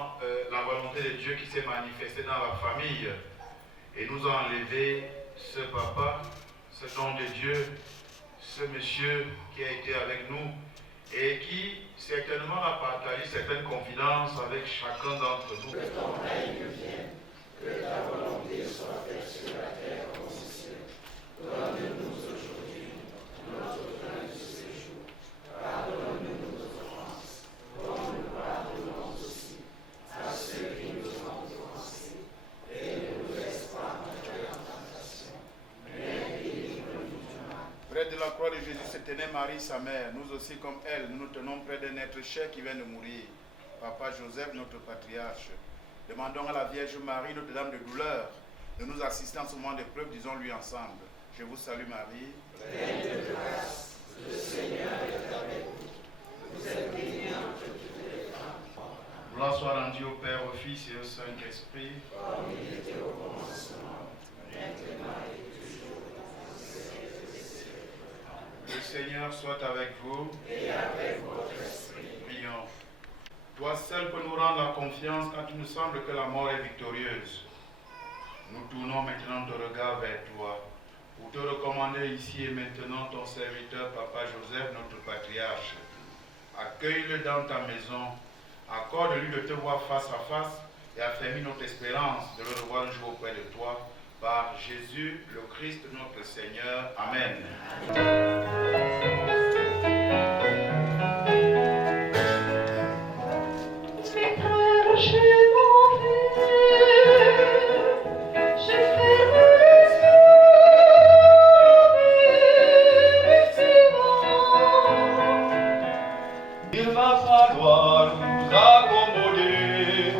vraiment la volonté de Dieu qui s'est manifestée dans la famille et nous a enlevé ce papa, ce don de Dieu, ce monsieur qui a été avec nous et qui certainement a partagé certaines confidences avec chacun d'entre nous. Que ton règne vienne, que ta volonté soit faite sur la terre comme au ciel. Donne-nous aujourd'hui notre pain de ce jour. Pardonne-nous nos offenses, comme nous pardonnons aussi à ceux qui nous ont offensés. Et ne nous laisse pas entrer en tentation, mais délivre-nous du mal. Près de la croix de Jésus se tenait Marie, sa mère. Nous aussi, comme elle, nous nous tenons près d'un être cher qui vient de mourir. Papa Joseph, notre patriarche. Demandons à la Vierge Marie, notre Dame de douleur, de nous assister en ce moment d'épreuve, disons-lui ensemble. Je vous salue Marie. Pleine de grâce, le Seigneur est avec vous. Vous êtes bénie entre toutes les femmes. Gloire soit rendue au Père, au Fils et au Saint-Esprit. Comme il était au commencement, maintenant et toujours, dans les siècles des siècles. Le Seigneur soit avec vous. Et avec votre esprit. Prions. Toi seul peux nous rendre la confiance quand il nous semble que la mort est victorieuse. Nous tournons maintenant nos regards vers toi pour te recommander ici et maintenant ton serviteur Papa Joseph, notre patriarche. Accueille-le dans ta maison, accorde-lui de te voir face à face et affermis notre espérance de le revoir un jour auprès de toi. Par Jésus, le Christ, notre Seigneur. Amen. Il va falloir nous accommoder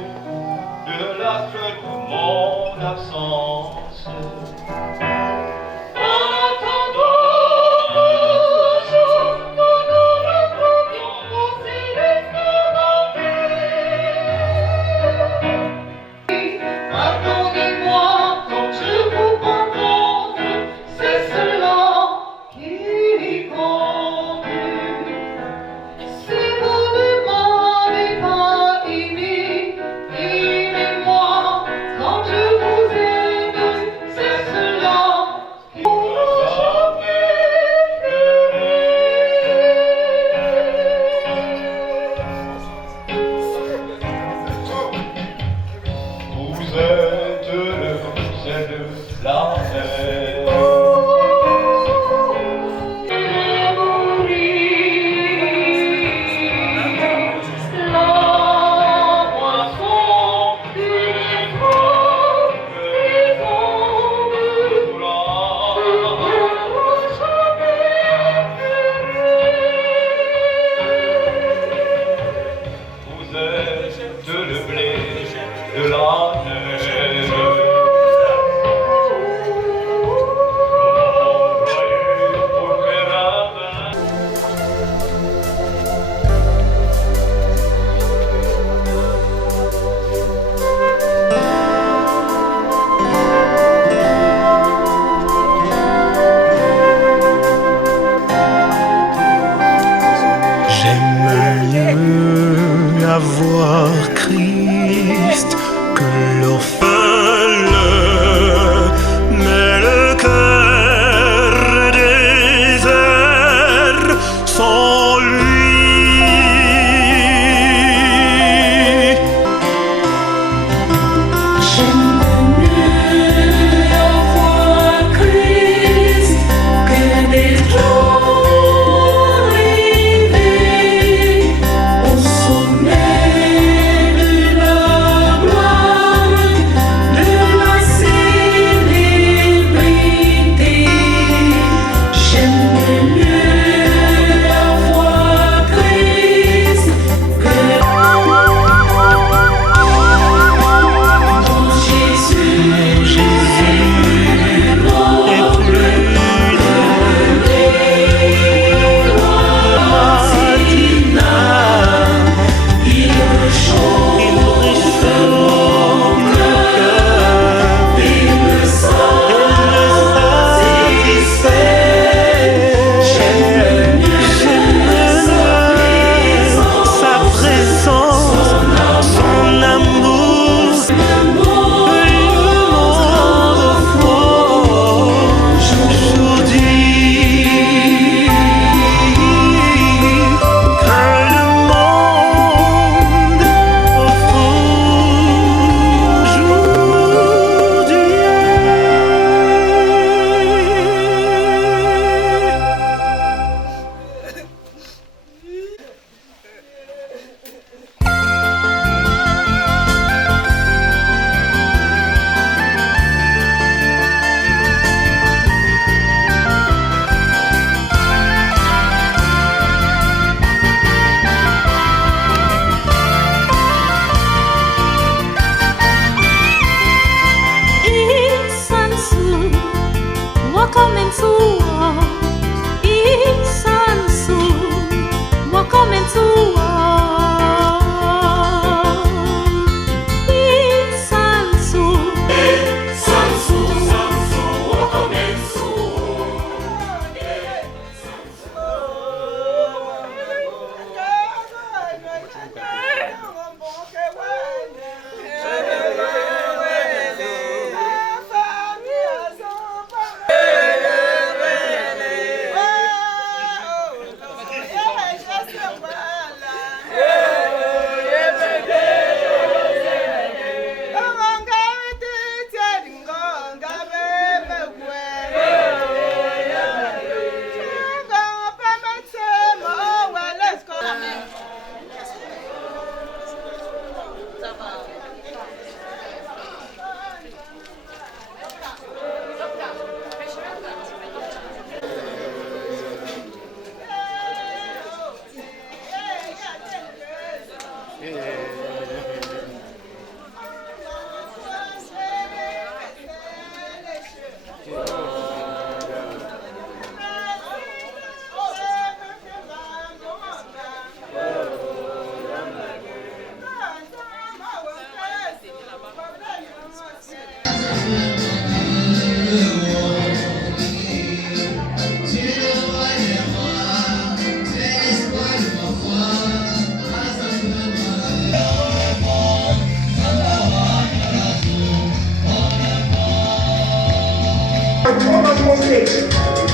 de l'astre de mon absence. En attendant, nous retrouvions aussi pardonnez-moi quand je vous pardonne, c'est cela qui compte. Si vous ne m'avez pas aimé, aimez-moi quand je vous aime, c'est cela qui vous êtes le ciel de la terre. Vous êtes le blé de la terre. Pour faire un vin. J'aime mieux avoir Christ que l'orphelin, mais le cœur est désert sans lui. J'aime mieux avoir Christ que des jours rêvés au sommet de la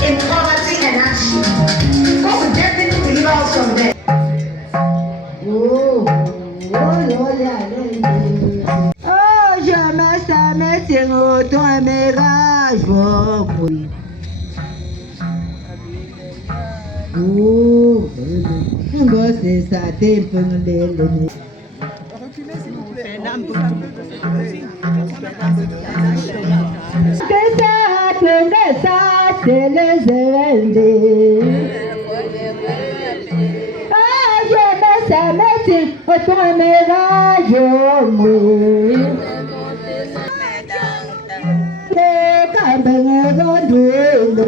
In poverty and hardship, God will definitely deliver us from there. Oh, je me sens sur autant mes rages. Oh, c'est ça, t'es un peu de que ça, c'est les événements. Ah, je me sens mettre autant mes rages. Les cabines vont douiller.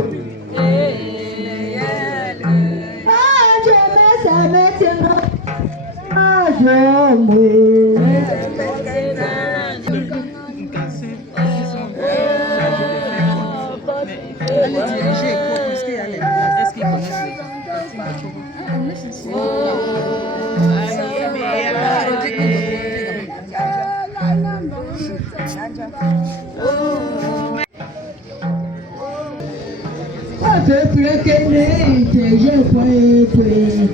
Ah, je me sens mettre rages. À peu près qu'elle était, je croyais plus.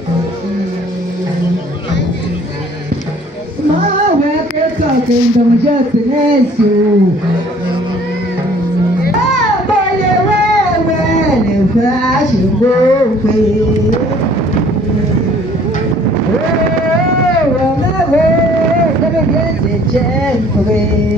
Ma ouais, quelqu'un dont je tenais sous. Ah, bon, les flashs, beau oh, ma ouais, ça me vient, c'est Jeffrey.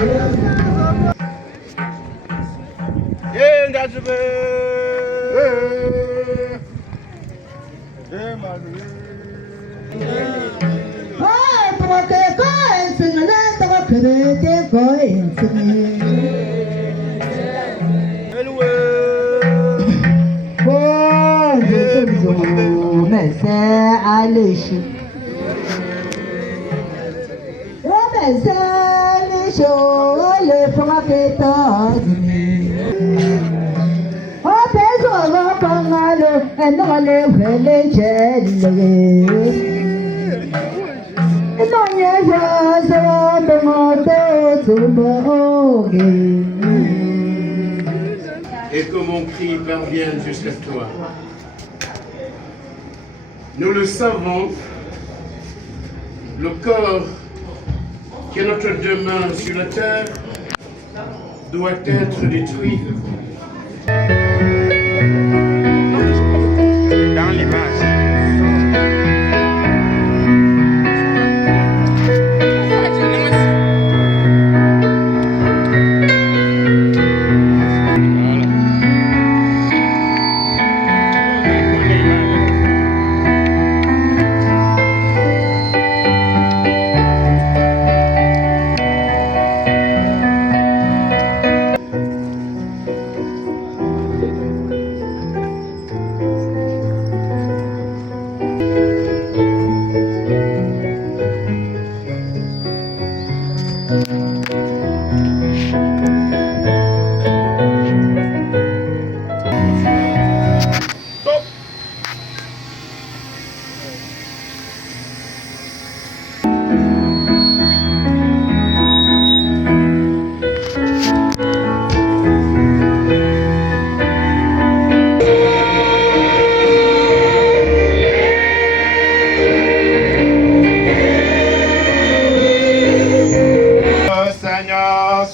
Mais c'est à l'échec. Mais c'est l'échec, le frappétant. Oh, personne comme malo, et non les gels. Non, il y a ça, de monter sur le et que mon cri parvienne jusqu'à toi. Nous le savons, le corps qui est notre demeure sur la terre doit être détruit. Dans l'image.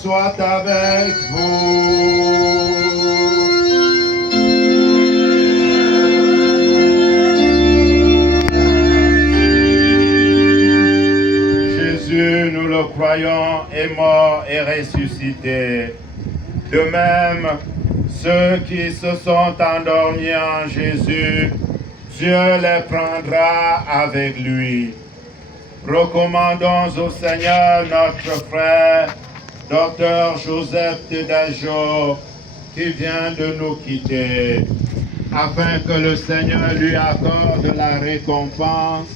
Soit avec vous. Jésus, nous le croyons, est mort et ressuscité. De même, ceux qui se sont endormis en Jésus, Dieu les prendra avec lui. recommandons au Seigneur notre frère, Dr Joseph Tedajo, qui vient de nous quitter, afin que le Seigneur lui accorde la récompense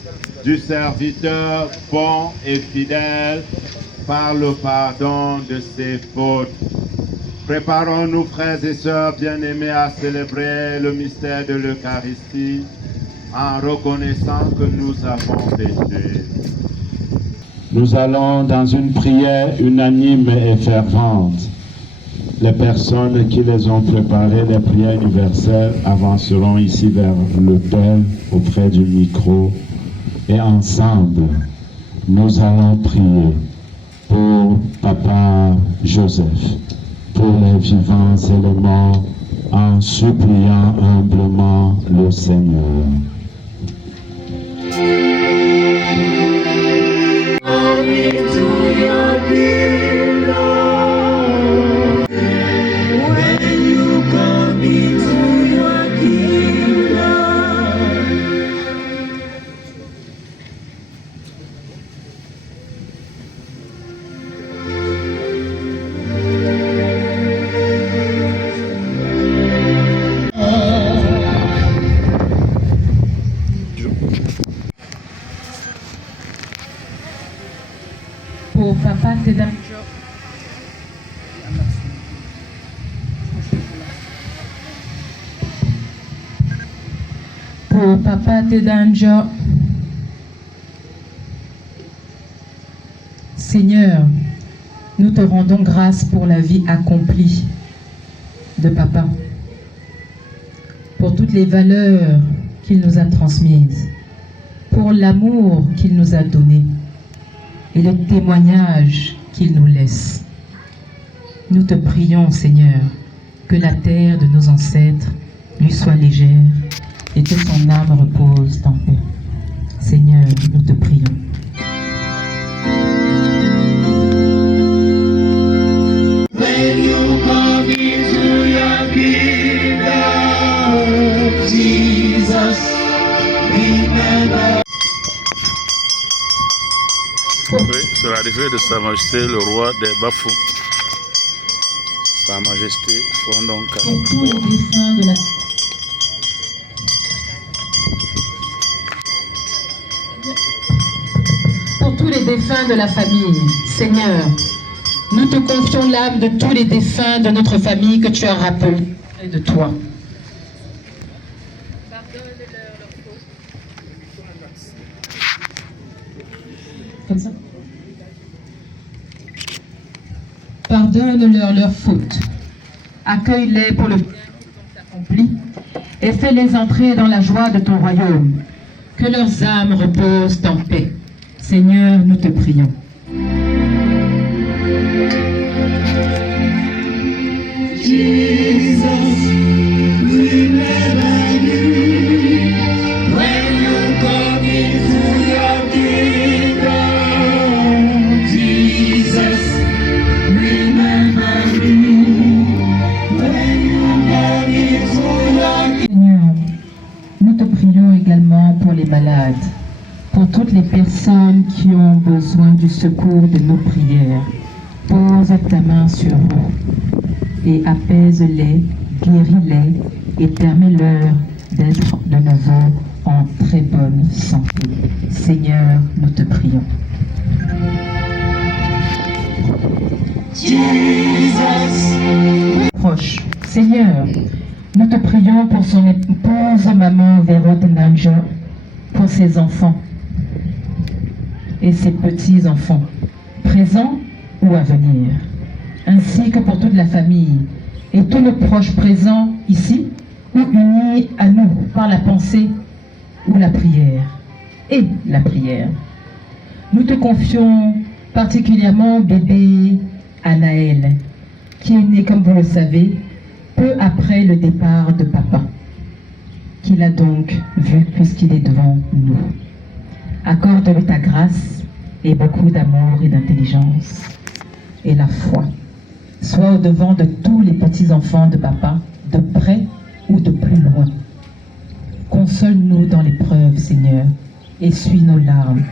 du serviteur bon et fidèle par le pardon de ses fautes. Préparons-nous, frères et sœurs bien-aimés, à célébrer le mystère de l'Eucharistie en reconnaissant que nous avons péché. Nous allons dans une prière unanime et fervente. Les personnes qui les ont préparées, les prières universelles, avanceront ici vers l'autel, auprès du micro. Et ensemble, nous allons prier pour Papa Joseph, pour les vivants et les morts, en suppliant humblement le Seigneur. Pour Papa Tedajo. Pour Papa Tedajo. Seigneur, nous te rendons grâce pour la vie accomplie de Papa, pour toutes les valeurs qu'il nous a transmises, pour l'amour qu'il nous a donné et le témoignage qu'il nous laisse. Nous te prions, Seigneur, que la terre de nos ancêtres lui soit légère et que son âme repose en paix. Seigneur, nous te prions. When you come into your kingdom, Jesus, remember. Oui, c'est l'arrivée de Sa Majesté le roi des Bafous. Sa Majesté font donc Pour tous les défunts de la Pour tous les défunts de la famille, Seigneur, nous te confions l'âme de tous les défunts de notre famille que tu as rappelés de toi. Comme ça. Pardonne-leur leurs fautes. Accueille-les pour le bien accompli et fais-les entrer dans la joie de ton royaume. Que leurs âmes reposent en paix. Seigneur, nous te prions. Jesus, remember you when you come into your kingdom. Jesus, remember you when you come into your kingdom. Seigneur, nous te prions également pour les malades, pour toutes les personnes qui ont besoin du secours de nos prières. Pose ta main sur eux et apaise-les, guéris-les et permets-leur d'être de nouveau en très bonne santé. Seigneur, nous te prions. Jesus, Proche, Seigneur, nous te prions pour son épouse maman Véro Tedajo, pour ses enfants et ses petits-enfants, présents ou à venir, ainsi que pour toute la famille et tous nos proches présents ici ou unis à nous par la pensée ou la prière et la prière. Nous te confions particulièrement bébé Anaël, qui est né, comme vous le savez, peu après le départ de papa, qu'il a donc vu puisqu'il est devant nous. Accorde-lui ta grâce et beaucoup d'amour et d'intelligence et la foi. Sois au devant de tous les petits-enfants de papa, de près ou de plus loin. Console-nous dans l'épreuve, Seigneur, essuie nos larmes.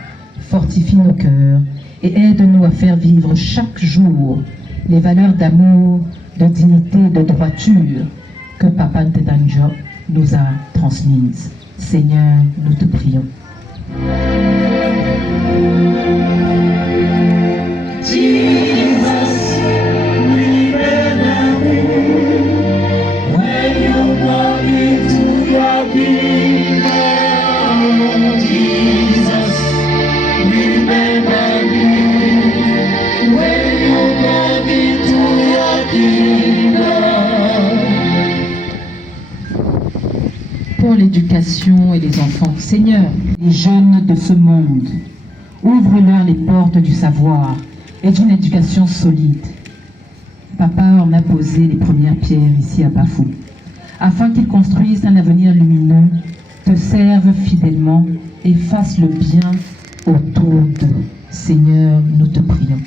fortifie nos cœurs et aide-nous à faire vivre chaque jour les valeurs d'amour, de dignité, de droiture que Papa Ntedanjo nous a transmises. Seigneur, nous te prions. Jesus, remember me when you come into your kingdom. Jesus, remember me when you come into your kingdom. Pour l'éducation et les enfants, Seigneur, les jeunes de ce monde, ouvre-leur les portes du savoir et d'une éducation solide. Papa en a posé les premières pierres ici à Bafou, afin qu'ils construisent un avenir lumineux, te servent fidèlement et fassent le bien autour d'eux. Seigneur, nous te prions.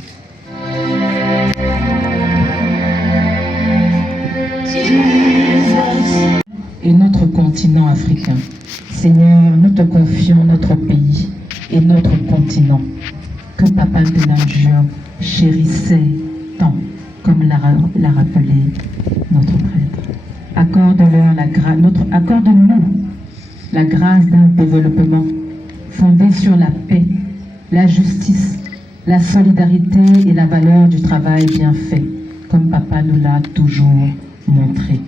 Et notre continent africain. Seigneur, nous te confions notre pays et notre continent, que Papa Ntedanjo chérissait tant, comme l'a rappelé notre prêtre. Accorde-nous la grâce d'un développement fondé sur la paix, la justice, la solidarité et la valeur du travail bien fait, comme Papa nous l'a toujours montré.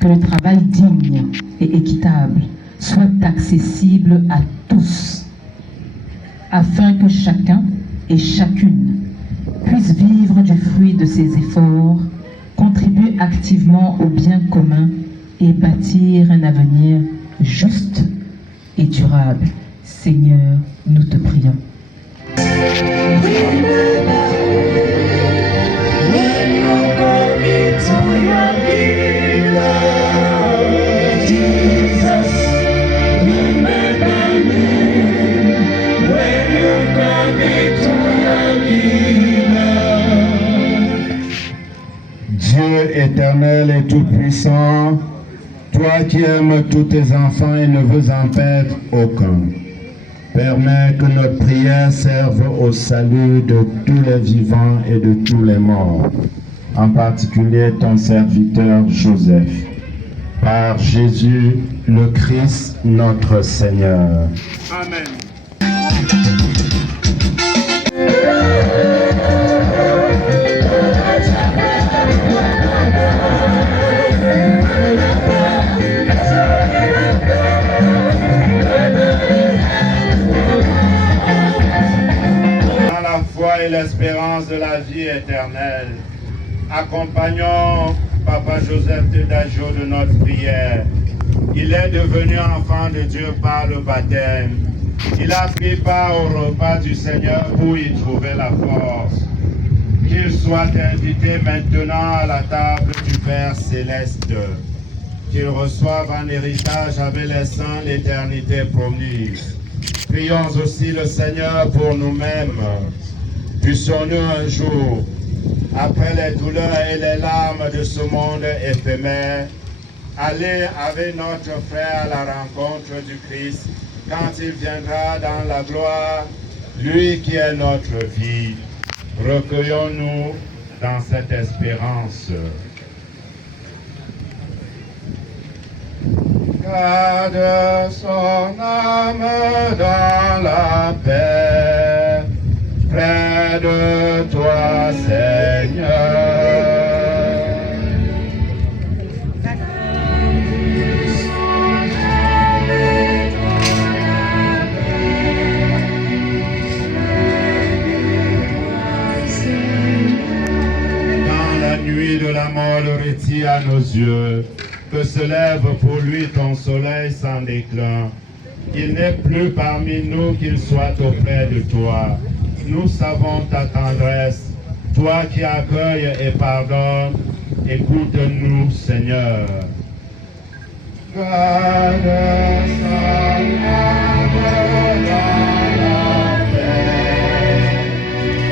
Que le travail digne et équitable soit accessible à tous, afin que chacun et chacune puisse vivre du fruit de ses efforts, contribuer activement au bien commun et bâtir un avenir juste et durable. Seigneur, nous te prions. Dieu éternel et tout-puissant, toi qui aimes tous tes enfants et ne veux en perdre aucun, permets que notre prière serve au salut de tous les vivants et de tous les morts, en particulier ton serviteur Joseph. Par Jésus le Christ, notre Seigneur. Amen. Et l'espérance de la vie éternelle. Accompagnons Papa Joseph Ntedanjo de notre prière. Il est devenu enfant de Dieu par le baptême. Il a pris part au repas du Seigneur pour y trouver la force. Qu'il soit invité maintenant à la table du Père céleste. Qu'il reçoive en héritage avec les saints l'éternité promise. Prions aussi le Seigneur pour nous-mêmes. Puissions-nous un jour, après les douleurs et les larmes de ce monde éphémère, aller avec notre frère à la rencontre du Christ quand il viendra dans la gloire, lui qui est notre vie. Recueillons-nous dans cette espérance. Garde son âme dans la paix, près de toi, Seigneur. Dans la nuit de la mort, le retire à nos yeux, que se lève pour lui ton soleil sans déclin. Il n'est plus parmi nous qu'il soit auprès de toi. Nous savons ta tendresse, toi qui accueilles et pardonnes, écoute-nous, Seigneur. Garde son âme dans la paix,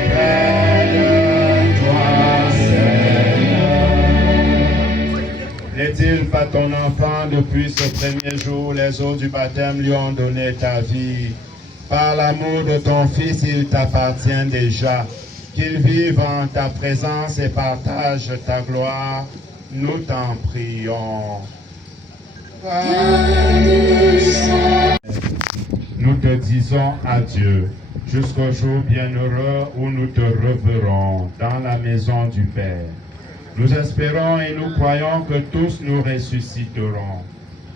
près de toi, Seigneur. N'est-il pas ton enfant depuis ce premier jour, les eaux du baptême lui ont donné ta vie? Par l'amour de ton Fils, il t'appartient déjà. Qu'il vive en ta présence et partage ta gloire. Nous t'en prions. Nous te disons adieu jusqu'au jour bienheureux où nous te reverrons dans la maison du Père. Nous espérons et nous croyons que tous nous ressusciterons.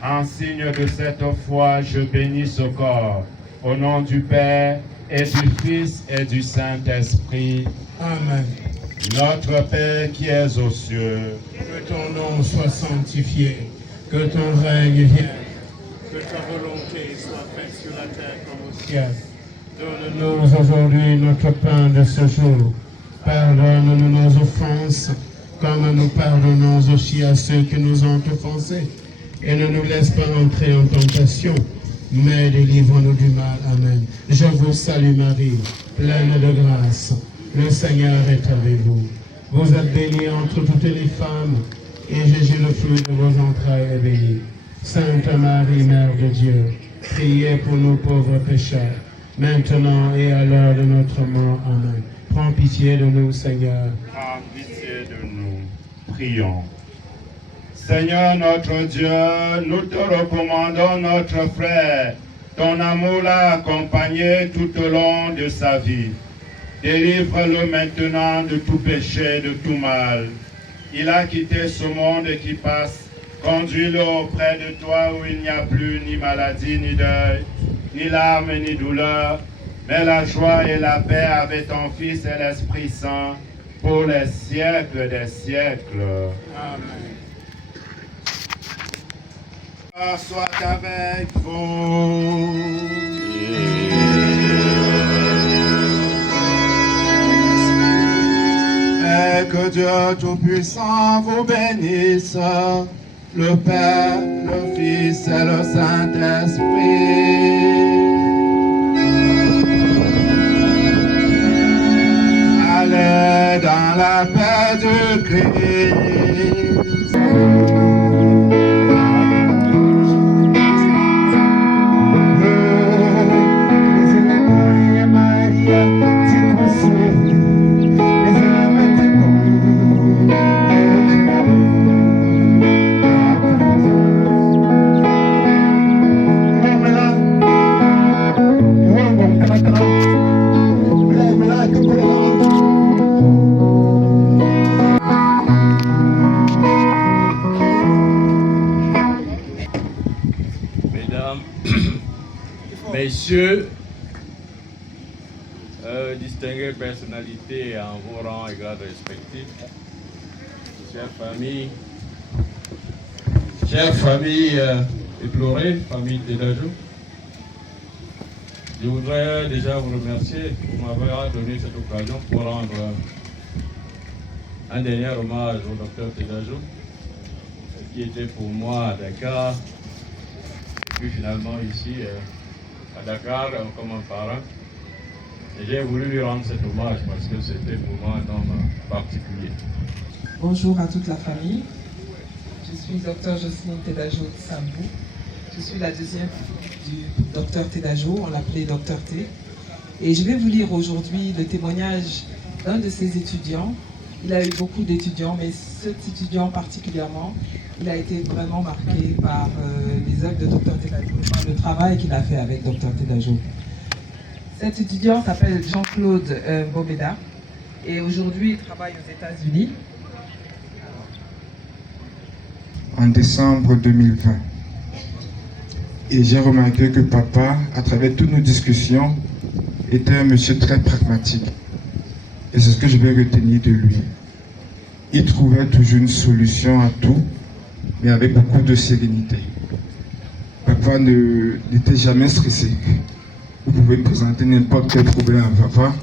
En signe de cette foi, je bénis ce corps. Au nom du Père et du Fils et du Saint-Esprit. Amen. Notre Père qui es aux cieux, que ton nom soit sanctifié, que ton règne vienne, que ta volonté soit faite sur la terre comme au ciel. Donne-nous aujourd'hui notre pain de ce jour. Pardonne-nous nos offenses, comme nous pardonnons aussi à ceux qui nous ont offensés. Et ne nous laisse pas entrer en tentation, mais délivre-nous du mal. Amen. Je vous salue Marie, pleine de grâce. Le Seigneur est avec vous. Vous êtes bénie entre toutes les femmes, et Jésus, le fruit de vos entrailles, est béni. Sainte Marie, Mère de Dieu, priez pour nous pauvres pécheurs, maintenant et à l'heure de notre mort. Amen. Prends pitié de nous, Seigneur. Prends pitié de nous. Prions. Seigneur notre Dieu, nous te recommandons notre frère. Ton amour l'a accompagné tout au long de sa vie. Délivre-le maintenant de tout péché, de tout mal. Il a quitté ce monde qui passe. Conduis-le auprès de toi où il n'y a plus ni maladie, ni deuil, ni larmes, ni douleur, mais la joie et la paix avec ton Fils et l'Esprit Saint pour les siècles des siècles. Amen. Soit avec vous. Et que Dieu Tout-Puissant vous bénisse, le Père, le Fils et le Saint-Esprit. Allez dans la paix du Christ. Messieurs, distinguées personnalités en vos rangs et grades respectifs, chères familles éplorées, famille Tédajou, je voudrais déjà vous remercier pour m'avoir donné cette occasion pour rendre un dernier hommage au docteur Tédajou, qui était pour moi à Dakar, et puis finalement ici à Dakar comme un parent. Et j'ai voulu lui rendre cet hommage parce que c'était pour moi un homme particulier. Bonjour à toute la famille. Je suis Dr Jocelyne Tédajou Sambou. Je suis la deuxième du Dr Tédajou, on l'appelait Dr T. Et je vais vous lire aujourd'hui le témoignage d'un de ses étudiants. Il a eu beaucoup d'étudiants, mais cet étudiant particulièrement, il a été vraiment marqué par les œuvres de Dr Tédajou, par le travail qu'il a fait avec Dr Tédajou. Cet étudiant s'appelle Jean-Claude Bobeda et aujourd'hui il travaille aux États-Unis. En décembre 2020. Et j'ai remarqué que papa, à travers toutes nos discussions, était un monsieur très pragmatique. Et c'est ce que je vais retenir de lui. Il trouvait toujours une solution à tout, mais avec beaucoup de sérénité. Papa n'était jamais stressé. Vous pouvez présenter n'importe quel problème à papa.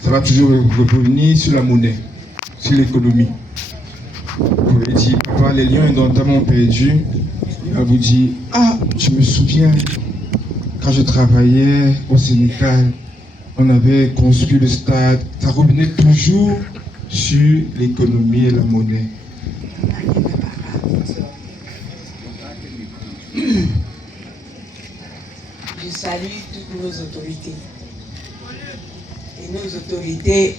Ça va toujours revenir sur la monnaie, sur l'économie. Vous pouvez dire, papa, les lions indomptables ont perdu. Il va vous dire, ah, je me souviens, quand je travaillais au Sénégal, on avait construit le stade. Ça revenait toujours sur l'économie et la monnaie. Je je salue toutes nos autorités et nos autorités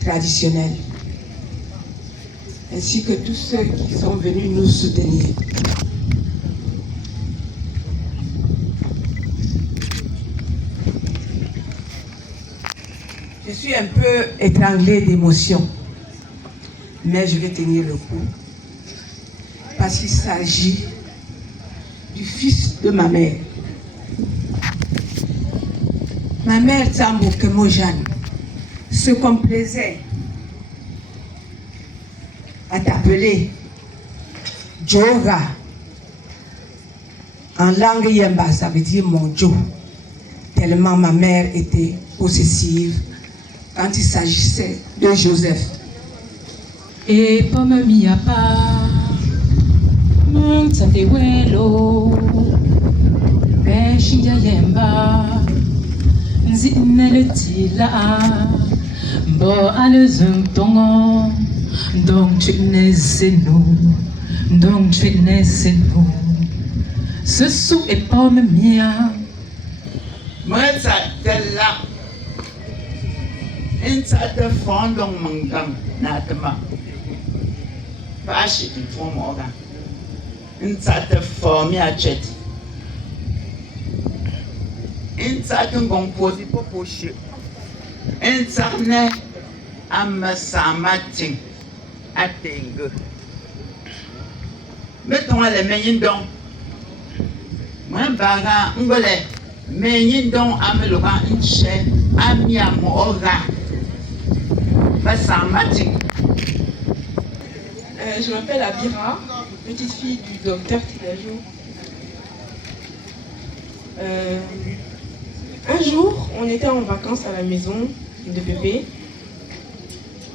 traditionnelles, ainsi que tous ceux qui sont venus nous soutenir. Je suis un peu étranglée d'émotion, mais je vais tenir le coup, parce qu'il s'agit du fils de ma mère. Ma mère Tsambo Kemojane se complaisait à t'appeler Djoga. En langue yemba, ça veut dire mon Djo. Tellement ma mère était possessive quand il s'agissait de Joseph. Et pomme miapa, mante welo, peshinja yemba, nzinele tila, bo alezung tongo, donc tu n'es nous, donc tu n'es nous. Ce sou est pomme mia. Moi ça de là. Insa de fondong mangam natama. Bashi in form organ. Insa de form ya chet. Insa de gongposi poposhi. Insa ne amasamating ating. Mettons les mains donc. Moi baga ngole. Mais donc ameloka inche amia moga. Je m'appelle Abira, petite fille du docteur Tidajo. Un jour, on était en vacances à la maison de bébé.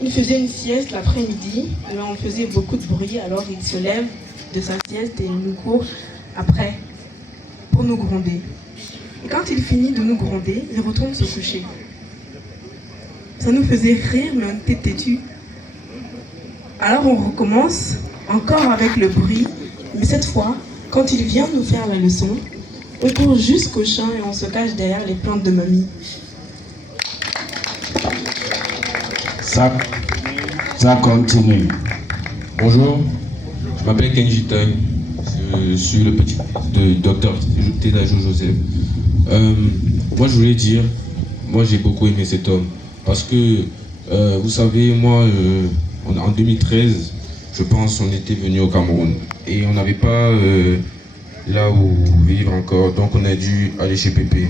Il faisait une sieste l'après-midi, mais on faisait beaucoup de bruit, alors il se lève de sa sieste et il nous court après pour nous gronder. Et quand il finit de nous gronder, il retourne se coucher. Ça nous faisait rire, mais on était têtus. Alors on recommence, encore avec le bruit, mais cette fois, quand il vient nous faire la leçon, on court jusqu'au champ et on se cache derrière les plantes de mamie. Ça continue. Bonjour, je m'appelle Kenji Tang, je suis le petit de Dr Tedajo Joseph. Moi je voulais dire, moi j'ai beaucoup aimé cet homme. Parce que, vous savez, moi, en 2013, je pense, on était venu au Cameroun. Et on n'avait pas là où vivre encore, donc on a dû aller chez Pépé.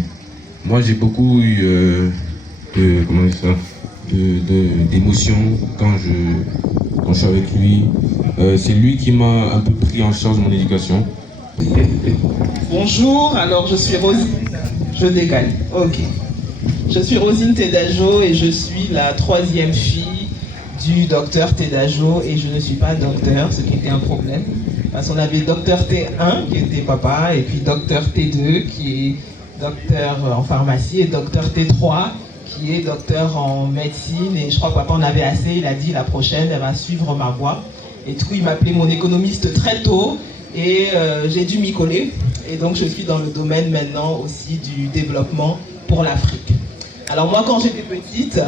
Moi, j'ai beaucoup eu d'émotions quand je suis avec lui. C'est lui qui m'a un peu pris en charge de mon éducation. Bonjour, alors je suis Rosine. Je décale, ok. Je suis Rosine Tedajo et je suis la 3e fille du docteur Tedajo et je ne suis pas docteur, ce qui était un problème. Parce qu'on avait docteur T1 qui était papa et puis docteur T2 qui est docteur en pharmacie et docteur T3 qui est docteur en médecine et je crois que papa en avait assez, il a dit la prochaine elle va suivre ma voie. Et du coup il m'appelait mon économiste très tôt et j'ai dû m'y coller et donc je suis dans le domaine maintenant aussi du développement pour l'Afrique. Alors moi quand j'étais petite,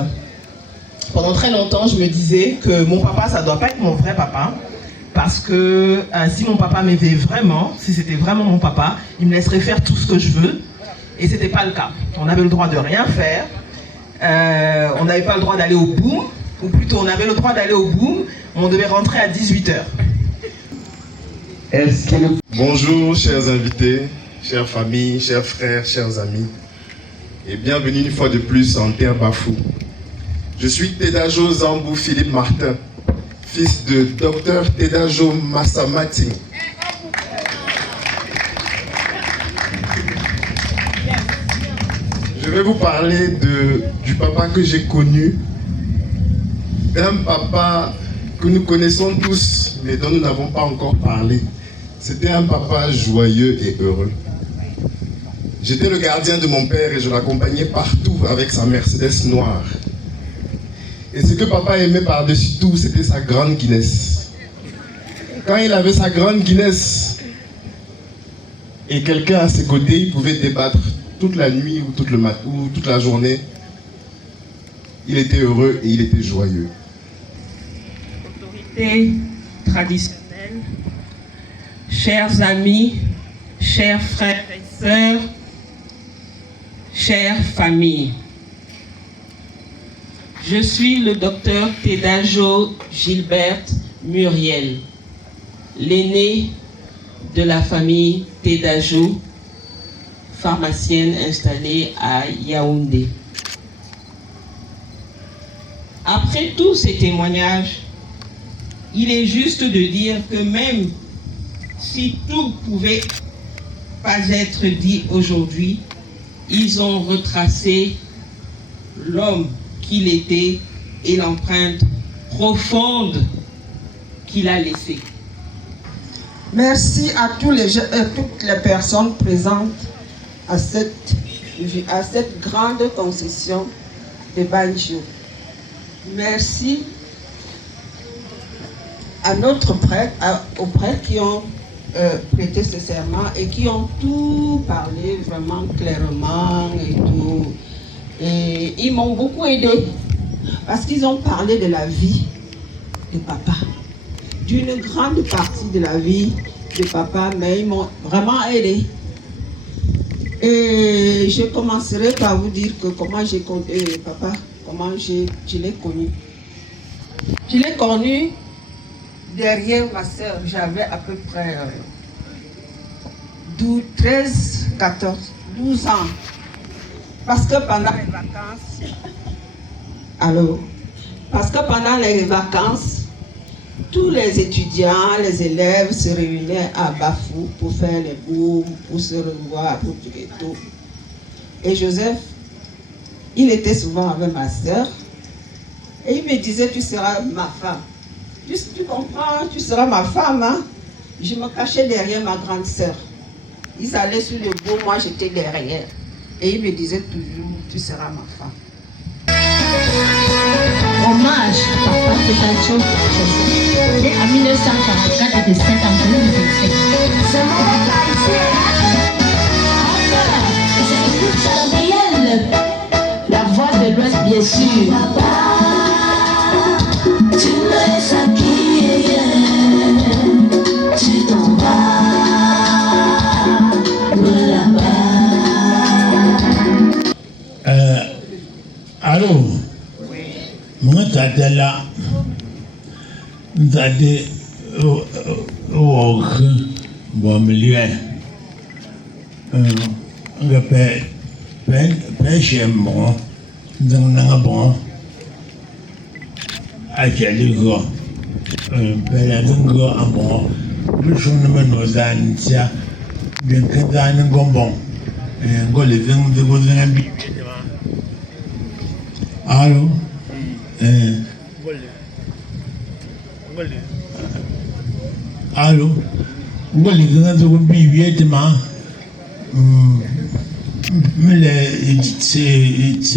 pendant très longtemps je me disais que mon papa ça doit pas être mon vrai papa parce que si mon papa m'aimait vraiment, si c'était vraiment mon papa, il me laisserait faire tout ce que je veux et c'était pas le cas. On avait le droit de rien faire, on n'avait pas le droit d'aller au boom, ou plutôt on avait le droit d'aller au boom, on devait rentrer à 18h. Bonjour chers invités, chères familles, chers frères, chers amis. Et bienvenue une fois de plus en Terre Bafou. Je suis Tedajo Zambou Philippe Martin, fils de Dr Tedajo Massamati. Je vais vous parler du papa que j'ai connu, d'un papa que nous connaissons tous, mais dont nous n'avons pas encore parlé. C'était un papa joyeux et heureux. J'étais le gardien de mon père et je l'accompagnais partout avec sa Mercedes noire. Et ce que papa aimait par-dessus tout, c'était sa grande Guinness. Quand il avait sa grande Guinness et quelqu'un à ses côtés, il pouvait débattre toute la nuit ou toute la journée, il était heureux et il était joyeux. Autorité traditionnelle, chers amis, chers frères et sœurs, chères familles, je suis le docteur Tedajo Gilberte Muriel, l'aîné de la famille Tedajo, pharmacienne installée à Yaoundé. Après tous ces témoignages, il est juste de dire que même si tout pouvait pas être dit aujourd'hui, ils ont retracé l'homme qu'il était et l'empreinte profonde qu'il a laissée. Merci à toutes les personnes présentes à cette grande concession de Banjo. Merci à aux prêtres qui ont prêté ce serment et qui ont tout parlé vraiment clairement et tout. Et ils m'ont beaucoup aidé parce qu'ils ont parlé de la vie de papa, d'une grande partie de la vie de papa, mais ils m'ont vraiment aidé. Et je commencerai par vous dire que comment j'ai connu papa, comment je l'ai connu. Je l'ai connu derrière ma soeur, j'avais à peu près 13, 14, 12 ans. Parce que pendant les vacances, tous les étudiants, les élèves se réunissaient à Bafou pour faire les booms, pour se revoir, pour tout. Et Joseph, il était souvent avec ma soeur et il me disait, tu seras ma femme. Tu comprends, tu seras ma femme. Hein? Je me cachais derrière ma grande soeur. Ils allaient sur le bout, moi j'étais derrière. Et il me disait toujours, tu seras ma femme. Hommage à Papa Tedajo Joseph, né en 1944 et décédé en 2025. Ce moment-là ici, c'est réel. La voix de l'Ouest, bien sûr. Papa, tu me laisses acquis, tu t'en vas de là-bas. Allô? Moi, t'as là. T'as dit, au milieu. On pêche bon. Dans un bon. À Jaligo. Pélazingo à bon. Le chemin nous a dit, bien que dans un gombon. Un goliving de Gozan. Allô? Allô? Ngoli ganga zo bi vietma. Mais c'est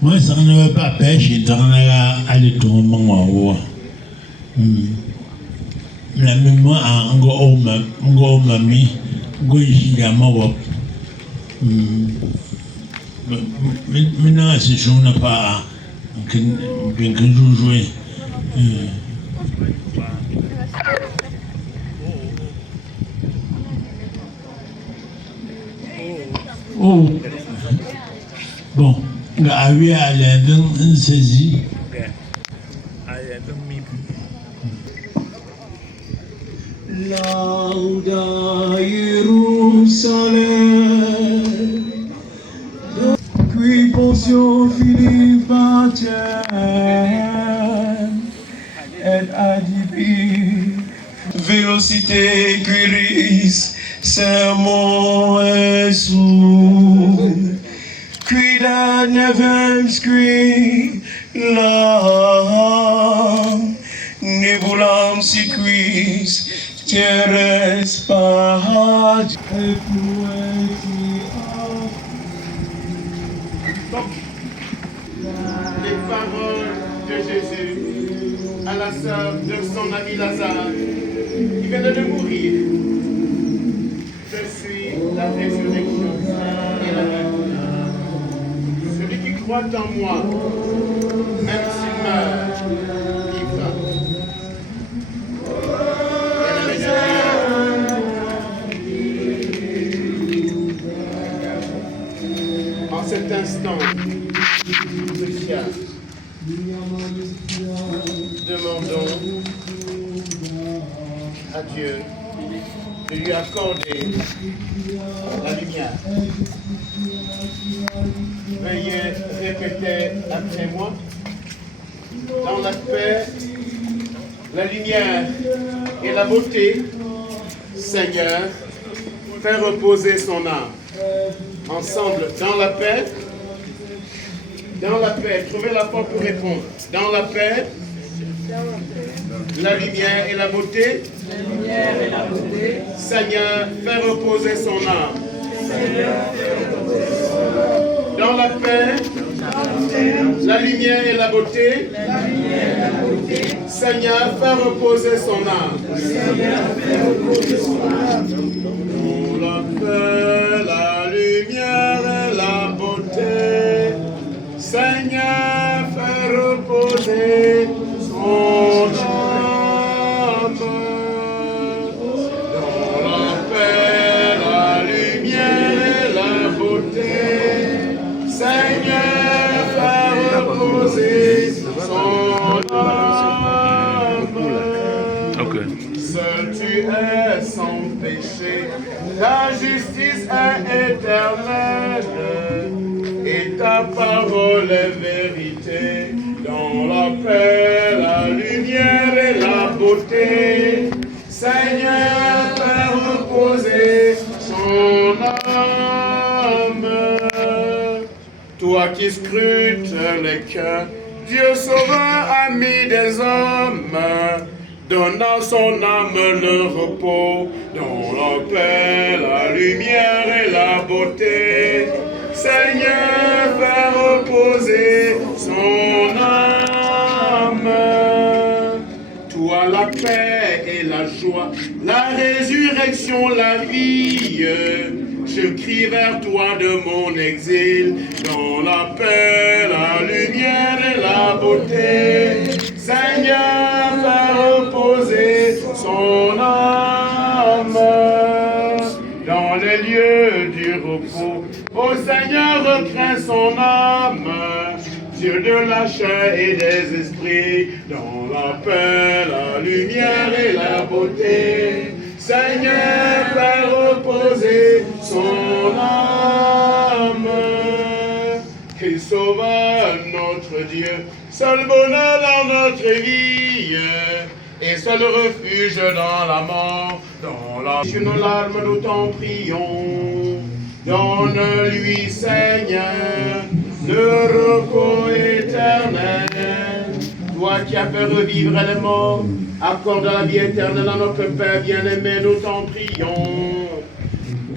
moi ça ne veut pas pêcher dans la aller tout le monde. La mémoire a ngo mami ngo yama wop. Maintenant c'est chaud n'a pas bien que jouer. Oh bon, avait à l'aide une saisie. Lauda Jerusalem, qui possio Philippe et adibi, vélocité guérisse, sermon et sourd, cri d'un nevem scree, l'âme, nebulam si cuis, Teres Pahad, Les paroles de Jésus à la sœur de son ami Lazare, qui vient de mourir. Je suis la résurrection et la vie. Celui qui croit en moi, même s'il meurt, vivra. En cet instant crucial, demandons à Dieu de lui accorder la lumière. Veuillez répéter après moi. Dans la paix, la lumière et la beauté, Seigneur, fais reposer son âme. Ensemble, dans la paix, trouvez la forme pour répondre. Dans la paix, la lumière et la beauté, Seigneur, fais reposer son âme. Dans la paix, la lumière et la beauté, Seigneur, fais reposer son âme. Dans la paix, la lumière et la beauté, Seigneur, fais reposer son âme. Dans la paix, la lumière et la beauté, Seigneur, fais reposer son âme. Seul tu es sans péché, ta justice est éternelle, et ta parole est vérité. Dans la paix, la lumière et la beauté, Seigneur, fais reposer son âme. Toi qui scrutes les cœurs, Dieu sauveur, ami des hommes, donnant son âme le repos. Dans la paix, la lumière et la beauté, Seigneur, fais reposer son âme. Toi la paix et la joie, la résurrection, la vie, je crie vers toi de mon exil. Dans la paix, la lumière et la beauté, Seigneur, fais reposer son âme. Dans les lieux du repos, ô Seigneur, crains son âme. Dieu de la chair et des esprits, dans la paix, la lumière et la beauté, Seigneur, fais reposer son âme. Christ Sauveur, notre Dieu, seul bonheur dans notre vie, et seul refuge dans la mort. Dans la sur nos larmes, nous t'en prions. Donne-lui, Seigneur, le repos éternel. Toi qui as fait revivre les morts, accorde la vie éternelle à notre Père bien-aimé, nous t'en prions.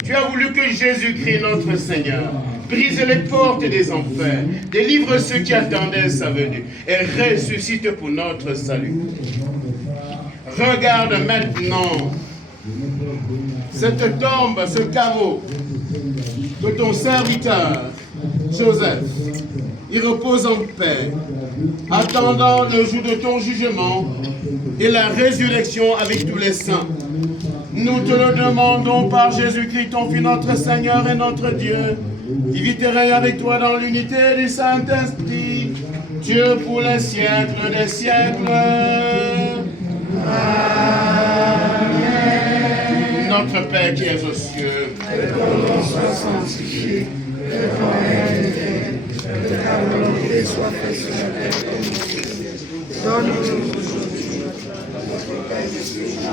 Tu as voulu que Jésus-Christ, notre Seigneur, brise les portes des enfers, délivre ceux qui attendaient sa venue et ressuscite pour notre salut. Regarde maintenant cette tombe, ce caveau de ton serviteur Joseph. Il repose en paix, attendant le jour de ton jugement et la résurrection avec tous les saints. Nous te le demandons par Jésus-Christ, ton Fils, notre Seigneur et notre Dieu, qui vit et règne avec toi dans l'unité du Saint-Esprit, Dieu pour les siècles des siècles. Amen. Notre Père qui es aux cieux, que ton nom soit sanctifié, que ton règne vienne, que ta volonté soit faite sur la terre comme au ciel. Donne-nous aujourd'hui notre pain de ce jour.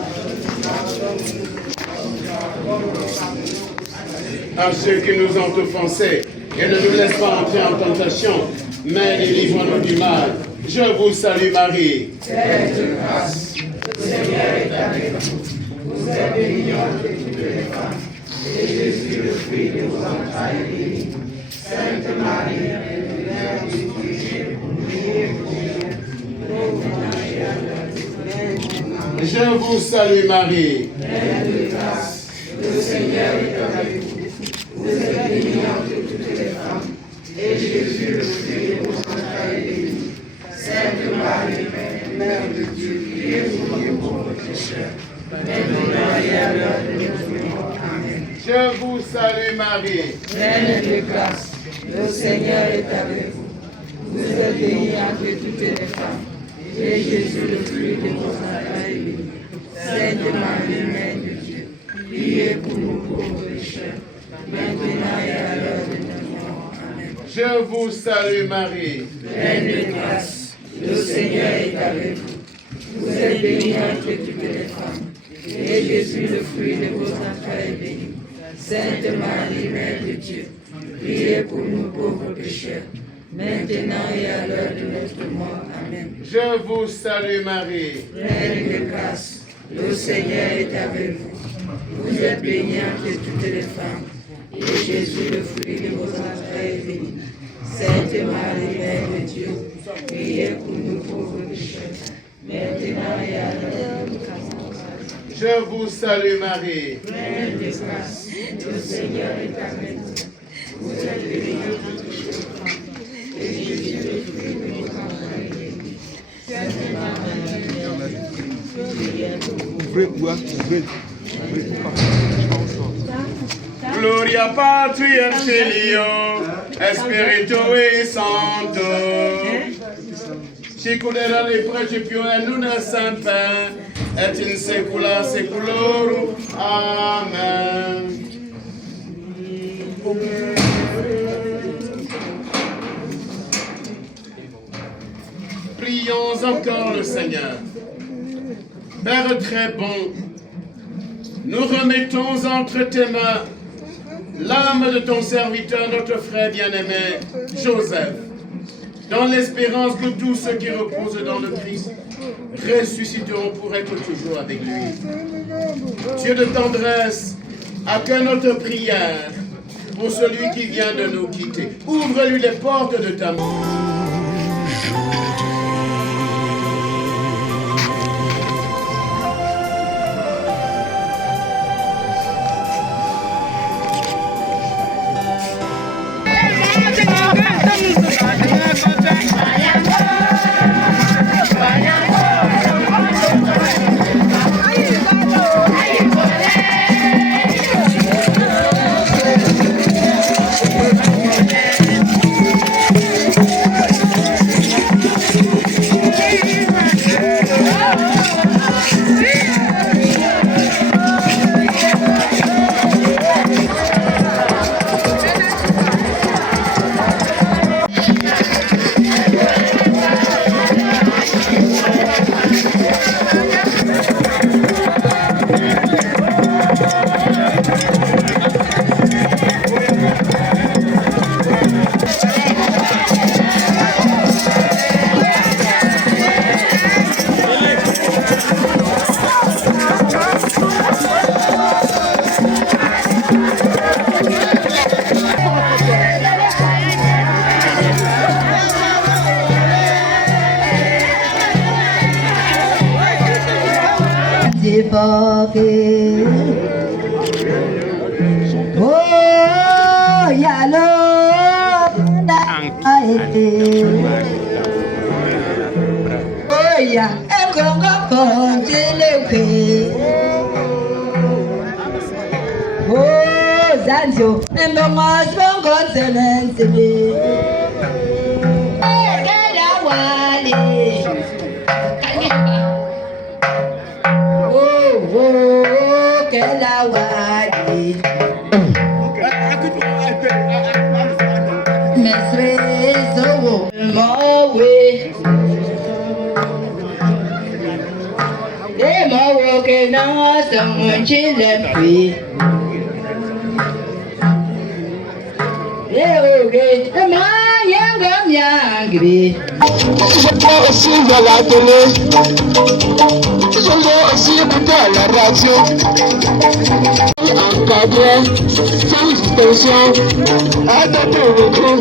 À ceux qui nous ont offensés, et ne nous laisse pas entrer en tentation, mais délivre-nous du mal. Je vous salue Marie. Pleine de grâce, le Seigneur est avec vous. Vous êtes bénie entre toutes les femmes, et Jésus, le fruit de vos entrailles, est béni. Sainte Marie, Mère du Dieu, priez pour nous, pauvres pécheurs. Je vous salue Marie. Pleine de grâce, le Seigneur est avec vous. Vous êtes bénie entre toutes les femmes, et Jésus, le fruit de vos entrailles, est béni. Sainte Marie, Mère de Dieu, priez pour nous pauvres pécheurs, maintenant et à l'heure de notre mort. Amen. Je vous salue Marie. Pleine de grâce, le Seigneur est avec vous. Vous êtes bénie entre toutes les femmes, et Jésus, le fruit de vos entrailles, est béni. Sainte Marie, Mère de Dieu, priez pour nous pauvres pécheurs, maintenant et à l'heure de notre mort. Amen. Je vous salue Marie. Pleine de grâce, le Seigneur est avec vous. Vous êtes bénie entre toutes les femmes, et Jésus, le fruit de vos entrailles, est béni. Sainte Marie, Mère de Dieu, priez pour nous pauvres pécheurs, maintenant et à l'heure de notre mort. Amen. Je vous salue Marie. Pleine de grâce, le Seigneur est avec vous. Vous êtes bénie entre toutes les femmes, et Jésus, le fruit de vos entrailles, est béni. Sainte Marie, Mère de Dieu, priez pour nous pauvres pécheurs, maintenant et à l'heure de notre mort. Je vous salue Marie. Pleine de grâce, le Seigneur est avec vous. Vous êtes bénie entre toutes les femmes, et Jésus, le fruit de vos entrailles, est béni. Sainte Marie, Mère de Dieu, priez pour nous. Gloria Patri et Filio, Spiritu Santo. Sicurera le principio et nuna semper, et in saecula saeculorum. Amen. Prions encore le Seigneur. Père très bon, nous remettons entre tes mains l'âme de ton serviteur, notre frère bien-aimé, Joseph, dans l'espérance que tous ceux qui reposent dans le Christ ressusciteront pour être toujours avec lui. Dieu de tendresse, accueille notre prière pour celui qui vient de nous quitter. Ouvre-lui les portes de ta main. Oh, yalo, oh ya, engongo konjelewe. Oh, zanjo, embongos bongos zelensebe. Kera wali, oh, kera wali. Je vois aussi dans la télé, je l'ai aussi écouté à la radio. Encadré, sans distinction, à notre retour.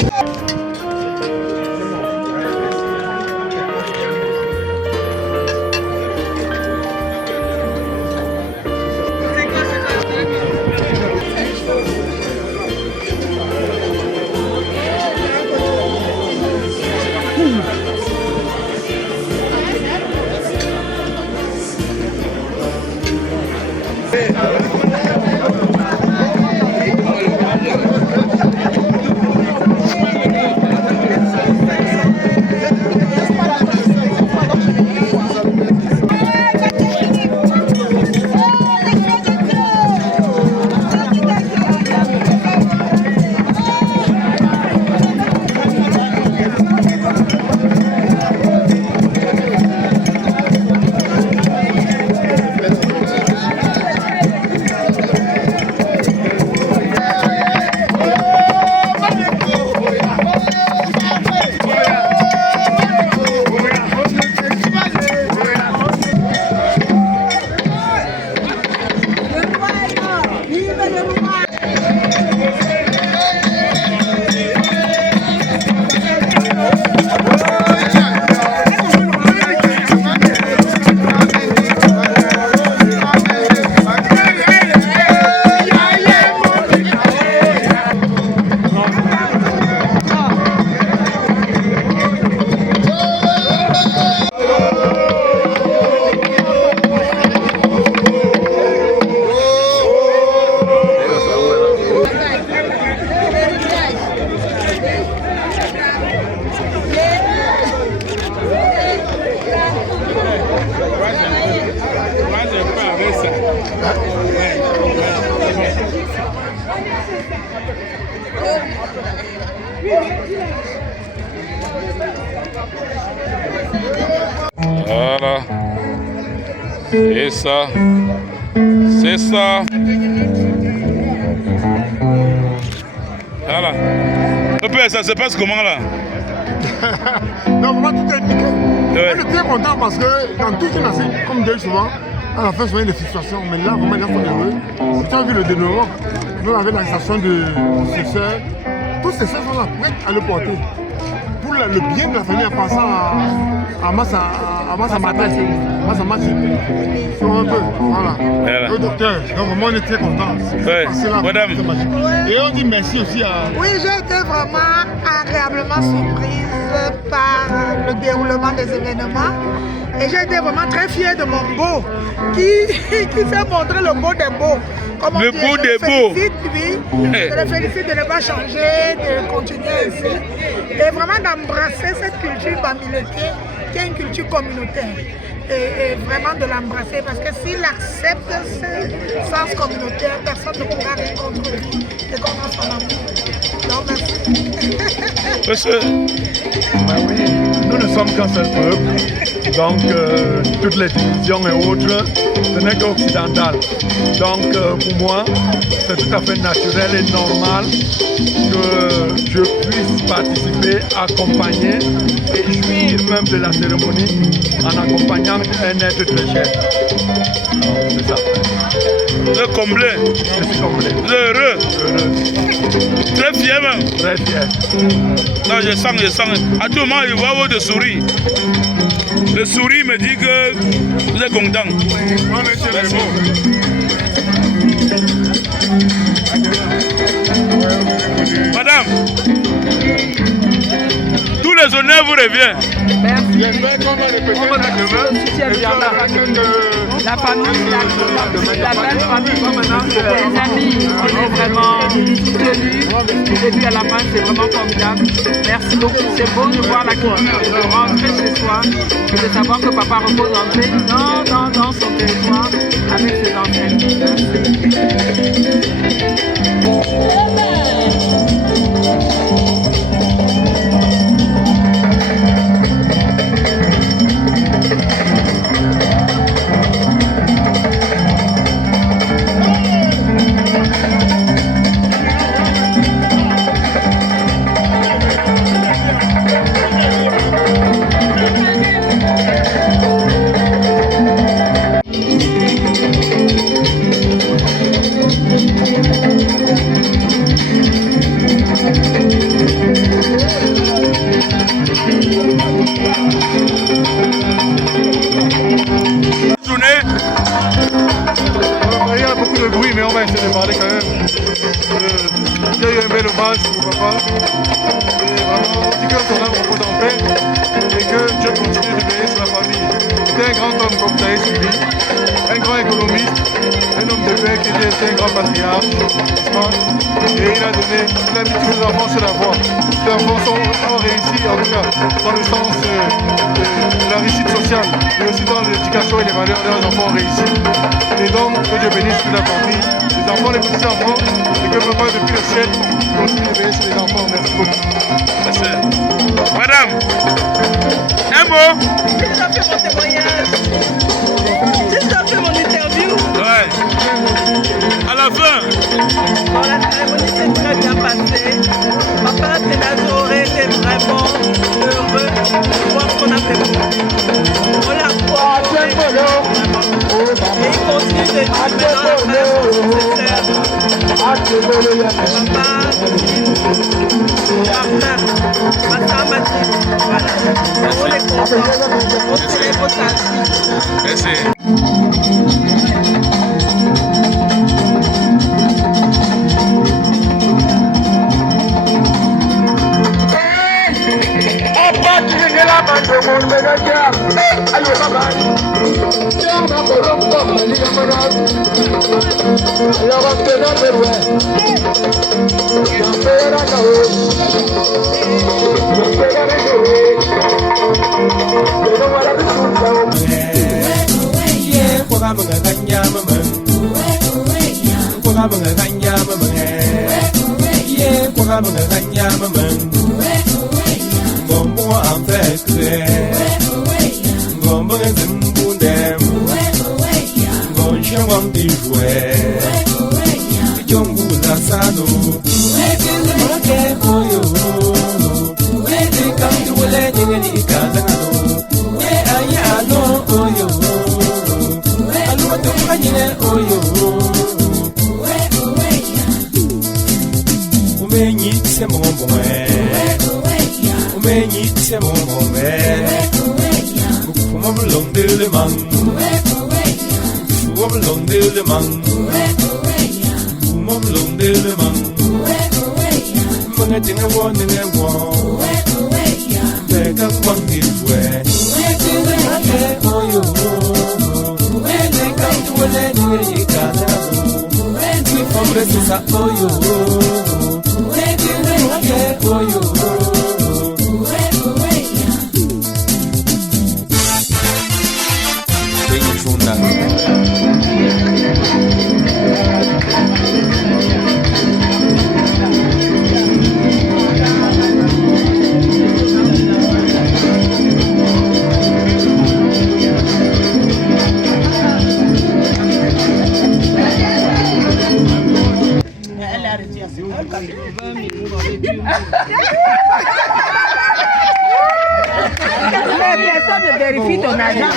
Voilà. Et ça. C'est ça. Voilà. Le père, ça se passe comment là? Non, vraiment tout est nickel. Ouais. Je suis très content parce que dans tout ce qui nascit, comme je dis souvent, à la fin, souvent des frustrations. Mais là, vraiment, ils sont heureux. Tu as vu le dénouement, même avec l'arrestation de ses soeurs. Tous ces soeurs sont là, prêtes à le porter. Pour le bien de la famille en pensant à Massa Matin, Massa Matin. Un peu, voilà. Le docteur, donc vraiment on est très content. Ouais. Madame. Et on dit merci aussi à... Oui, j'ai été vraiment agréablement surprise par le déroulement des événements. Et j'ai été vraiment très fière de mon beau qui s'est montré le beau des beaux. Comme le beau des beaux. Je le félicite de ne pas changer, de continuer ainsi. Et vraiment d'embrasser cette culture bamiléké qui est une culture communautaire. Et vraiment de l'embrasser parce que s'il accepte ce sens communautaire, personne ne pourra rien contre lui et contre son amour. Donc merci. Monsieur. Ben oui, nous ne sommes qu'un seul peuple, donc toutes les divisions et autres, ce n'est qu'occidental. Donc pour moi, c'est tout à fait naturel et normal que je puisse participer, accompagner et jouir même de la cérémonie en accompagnant un être très cher. C'est ça. Vous êtes comblé. Je suis comblé. Vous êtes heureux. Heureux. Très fier même. Très fier. Non, je sens. À tout moment, il voit votre sourire. Le sourire me dit que vous êtes content. On est chez les beaux. Madame, tous les honneurs vous reviennent. Merci. J'espère qu'on va répéter demain. La famille, la belle famille, les amis, on est vraiment soutenus. Du début à la fin, c'est vraiment formidable. Merci beaucoup. C'est beau de voir la culture, de rentrer chez soi, et de savoir que papa repose en paix dans son territoire avec ses ancêtres. Il y a beaucoup de bruit, mais on va essayer de parler quand même. Il y a eu un bel hommage pour papa. Et vraiment, on dit que son âme repose en paix et que Dieu continue de veiller sur la famille. C'était un grand homme, comme vous avez suivi, un grand économiste, un homme de paix qui était un grand patriarche. Et il a mis tous les enfants sur la voie. Les enfants ont réussi, en tout cas, dans le sens de la réussite sociale, mais aussi dans l'éducation et les valeurs de leurs enfants ont réussi. Et donc, que Dieu bénisse toute la famille, les enfants, les petits-enfants, et que papa, depuis le ciel, continue de veiller sur les enfants. Merci beaucoup. Merci. Madame, un mot. J'ai déjà fait mon témoignage. J'ai déjà fait mon interview. Ouais. À la fin. Bon, la cérémonie s'est très bien passée. Papa Tedajo aurait été vraiment heureux de voir ce qu'on a fait pour lui. On l'a encouragé vraiment. Et il continue de dire maintenant la fin pour ses sœurs. Papa, Martin, Massa Matin. Voilà. On est contents. On célèbre ça aussi. Merci. Yeah. Sam Ganyamaman, Gombo en fait, Gombo Zimbundem, Goncham di jouet, Jombu Lassano, Make Oyo, they come to a legend and he can't know, Ayano Oyo, Aluato Oyo. C'est mon bon c'est mon bon mon blond de le man mon blond de le man mon blond de le man mon était un bon de le bon c'est comme quand il jouait c'est ça Personne ne vérifie ton argent.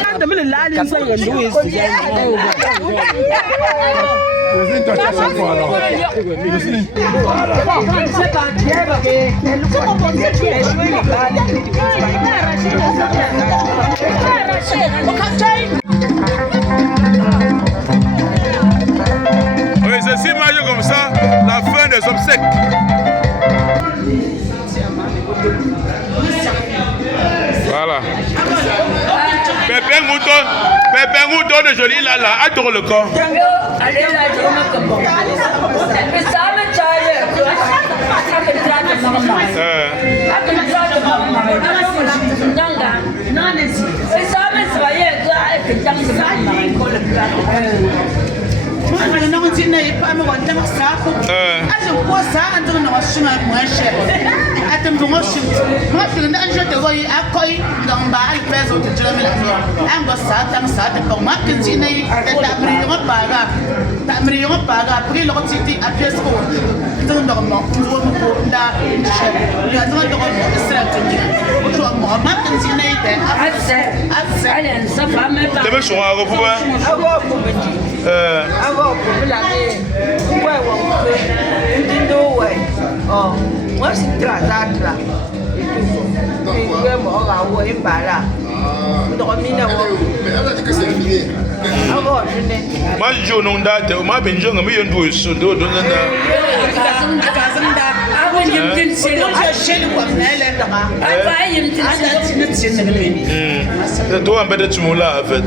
Oui, c'est si majeur comme ça, la fin des obsèques. Voilà. Pépé Mouton de Jolie Lala, adore le corps. Moi, je suis moi, je joue non date, moi, je joue non toi, en fait, tu m'as là, en fait.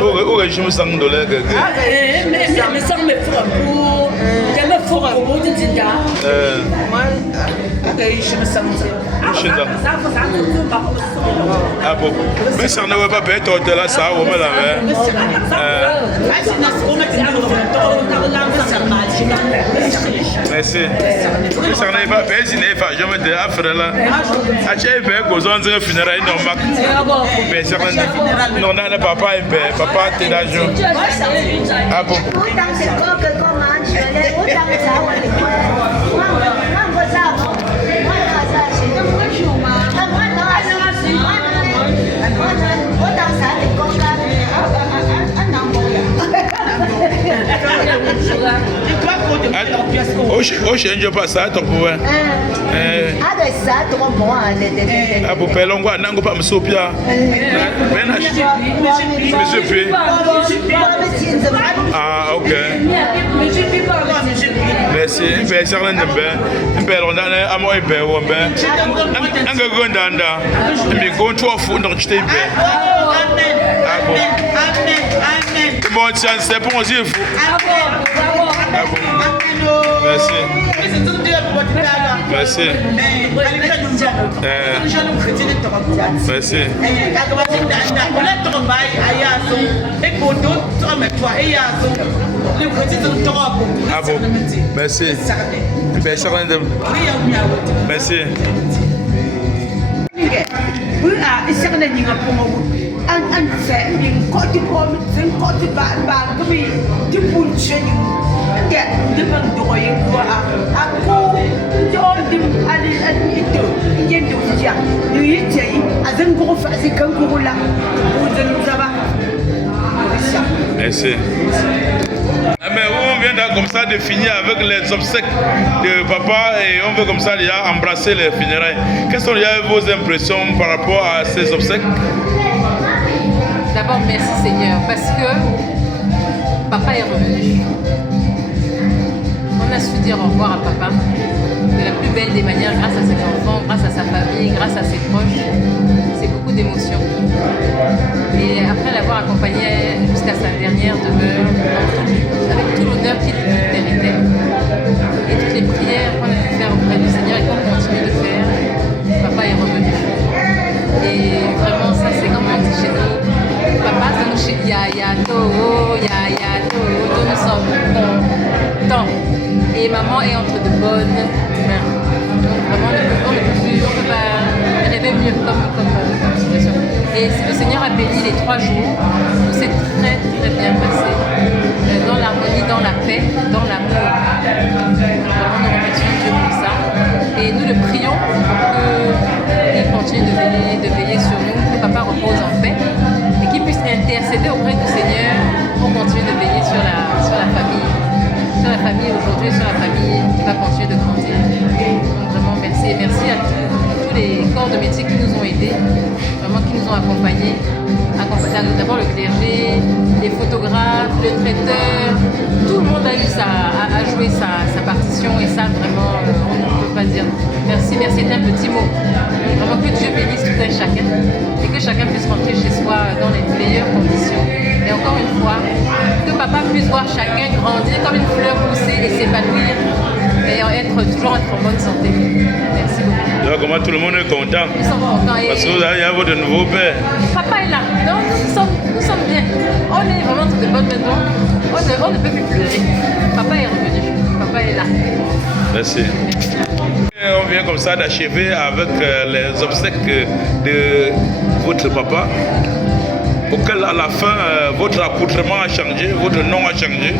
Oh, je me sens de l'air. Mais ça me fait ah bon, mais ça ne va pas être là, ça, on va la merci. Ça n'est pas fait, je n'ai pas, je me dis, après là, à chaque fois que vous avez un funérail normal, mais ça non, non, papa est père, papa t'es d'argent. Ah bon. Oxe, je passe ça, ton pouvoir. Ah, pour faire l'ongwa, n'ango pas me sopia. Monsieur P. Ah, ok. Merci. Fait ça, on a un bel on a un mois et bel on a un gars d'anda. Mais quand tu as fou dans le thé. Ah bon. Bon, c'est bon, c'est fou. Ah bon. Merci. Merci. Merci. Ah bon, merci. Merci. Merci. Mais on vient comme ça de finir avec les obsèques de papa et on veut comme ça déjà embrasser les funérailles. Quelles sont déjà vos impressions par rapport à ces obsèques? D'abord, merci Seigneur, parce que papa est revenu. On a su dire au revoir à papa de la plus belle des manières, grâce à ses enfants, grâce à sa famille, grâce à ses proches. C'est beaucoup d'émotions. Et après l'avoir accompagné jusqu'à sa dernière demeure, avec tout l'honneur qu'il méritait, et toutes les prières qu'on a pu faire auprès du Seigneur et qu'on continue de faire, papa est revenu. Et vraiment, ça c'est comme on dit chez nous. Papa, c'est nous chez Yaya Toho, nous sommes contents. Et maman est entre de bonnes mains. Donc vraiment, on ne peut pas rêver mieux comme situation. Et le Seigneur a béni les 3 jours. Tout s'est très très bien passé. Dans l'harmonie, dans la paix, dans l'amour. Vraiment, nous remercions Dieu pour ça. Et nous le prions pour qu'il continue de veiller sur nous, que papa repose en paix et qu'il puisse intercéder auprès du Seigneur pour continuer de veiller sur la famille. Sur la famille aujourd'hui, sur la famille qui va continuer de grandir. Donc vraiment merci et merci à tous les corps de métier qui nous ont aidés, vraiment qui nous ont accompagnés. D'abord le clergé, les photographes, le traiteur, tout le monde a joué sa partition et ça vraiment on ne peut pas dire. Merci est un petit mot. Vraiment que Dieu bénisse tout un chacun et que chacun puisse rentrer chez soi dans les meilleures conditions. Et encore une fois, que papa puisse voir chacun grandir comme une fleur pousser et s'épanouir et toujours être en bonne santé. Merci beaucoup. Donc, comment tout le monde est content? Nous sommes contents. Parce que vous avez votre nouveau père. Papa est là. Donc, nous sommes bien. On est vraiment de bonnes maisons. On ne peut plus pleurer. Papa est revenu. Papa est là. Merci. On vient comme ça d'achever avec les obsèques de votre papa, auquel à la fin votre accoutrement a changé, votre nom a changé.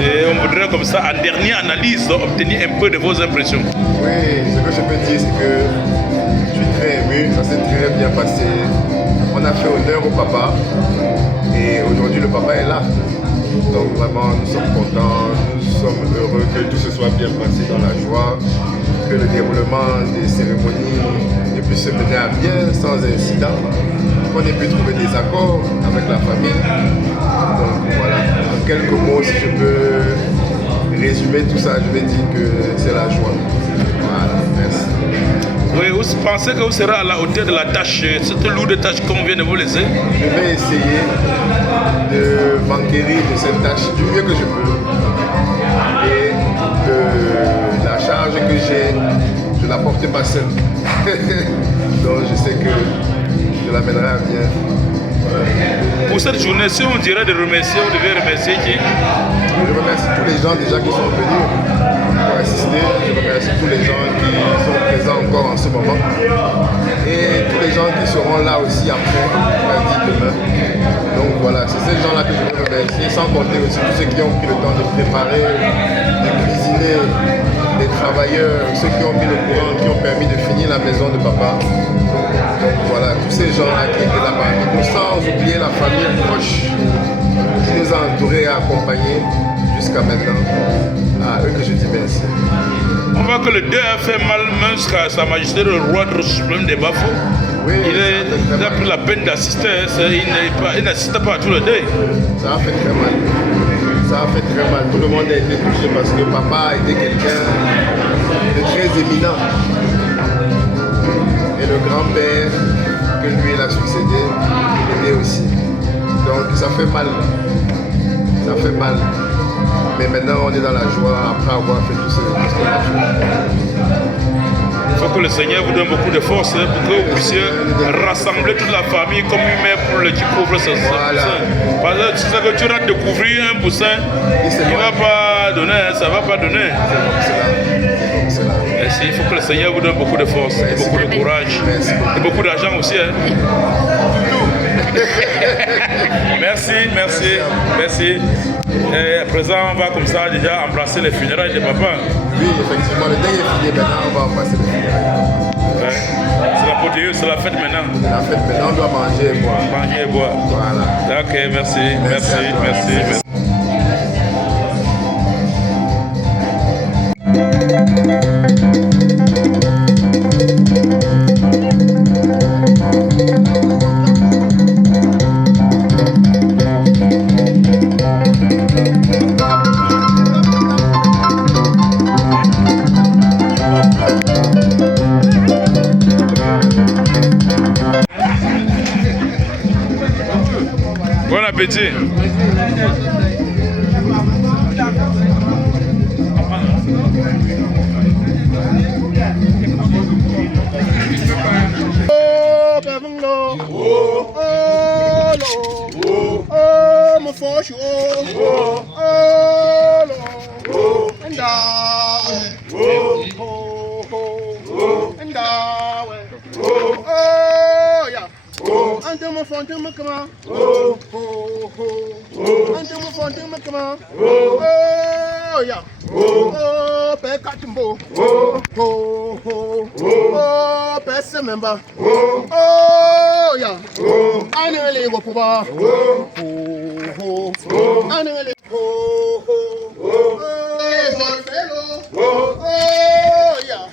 Et on voudrait comme ça, en dernière analyse, obtenir un peu de vos impressions. Oui, ce que je peux dire, c'est que je suis très ému, ça s'est très bien passé. On a fait honneur au papa et aujourd'hui le papa est là. Donc vraiment, nous sommes contents, nous sommes heureux que tout se soit bien passé dans la joie, que le déroulement des cérémonies ait pu se mener à bien sans incident, qu'on ait pu trouver des accords avec la famille. Donc voilà, en quelques mots, si je peux résumer tout ça, je vais dire que c'est la joie. Voilà, merci. Oui, vous pensez que vous serez à la hauteur de la tâche, cette lourde tâche qu'on vient de vous laisser? Je vais essayer de m'enquérir de cette tâche du mieux que je peux. Et la charge que j'ai, je ne la porte pas seule. Donc je sais que je l'amènerai à bien. Voilà. Pour cette journée, si on dirait de remercier, vous devez remercier qui? Je remercie tous les gens déjà qui sont venus pour assister. Je remercie tous les gens qui sont présents encore en ce moment. Et tous les gens qui seront là aussi après, lundi, demain. Donc voilà, c'est ces gens-là que je veux remercier, sans compter aussi tous ceux qui ont pris le temps de préparer, de cuisiner, les travailleurs, ceux qui ont mis le courant, qui ont permis de finir la maison de papa. Donc voilà, tous ces gens-là qui étaient là parmi nous, sans oublier la famille proche qui nous a entourés et accompagnés jusqu'à maintenant. À eux que je dis merci. On voit que le deuil a fait mal même jusqu'à Sa Majesté le roi suprême des Bafos. Oui, il a pris la peine d'assister, il n'assiste pas à tout le deuil. Ça a fait très mal. Ça a fait très mal. Tout le monde a été touché parce que papa était quelqu'un de très éminent. Et le grand-père que lui il a succédé, il était aussi. Donc ça fait mal. Ça fait mal. Mais maintenant, on est dans la joie après avoir fait tout ce qu'on a fait. Il faut que le Seigneur vous donne beaucoup de force pour que vous puissiez rassembler toute la famille comme une mère pour le découvrir ce poussin. Parce que c'est ça que tu vas découvrir un poussin, il ne va pas donner, ça ne va pas donner. Merci. Il faut que le Seigneur vous donne beaucoup de force, et beaucoup de courage, et beaucoup d'argent aussi. Hein. Merci, merci, merci. Et à présent, on va comme ça déjà embrasser les funérailles de papa. Oui, effectivement, le temps est fini, maintenant on va embrasser les funérailles. Ouais. C'est l'apothéose, c'est la fête maintenant. La fête maintenant, on doit manger et boire. Manger et boire. Voilà. Ok, merci, merci, merci. Bon appétit. Oh, Bavanglo. Oh, Lord. Oh, my fortune. Oh, Lord. And I. And I. Oh, yeah. Until my phone, till my come on. Until my phone, till my come on. Oh, yeah. Oh, pay Katimbo. Oh, pay member. Oh, yeah. I know really go for I know really. Oh, yeah.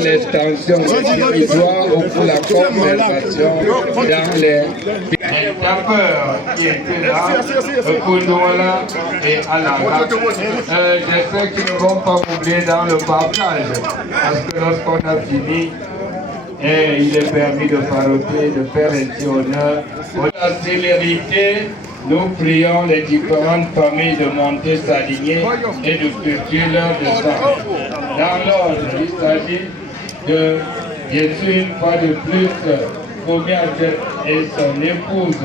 l'extension du territoire ou pour la conservation dans les... Tapeurs qui étaient là, Kundouala et Alanga. Je sais qu'ils ne vont pas oublier dans le partage, parce que lorsqu'on a fini, il est permis de faroter, de faire ainsi honneur. Pour la célérité, nous prions les différentes familles de monter s'aligner et de cultiver leur descente. Dans l'ordre, il s'agit de, bien sûr, une fois de plus, Komiate et son épouse,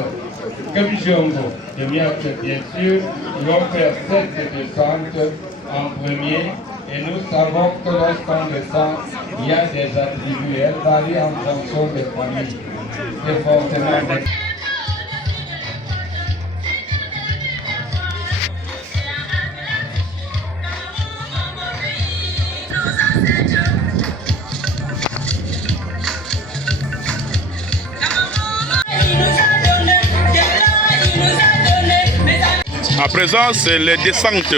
Kemjongo de Miate, bien sûr, ils vont faire cette descente en premier. Et nous savons que lorsqu'on descend, il y a des attributs. Elles varient en fonction des familles. C'est forcément des... À présent, c'est les descentes.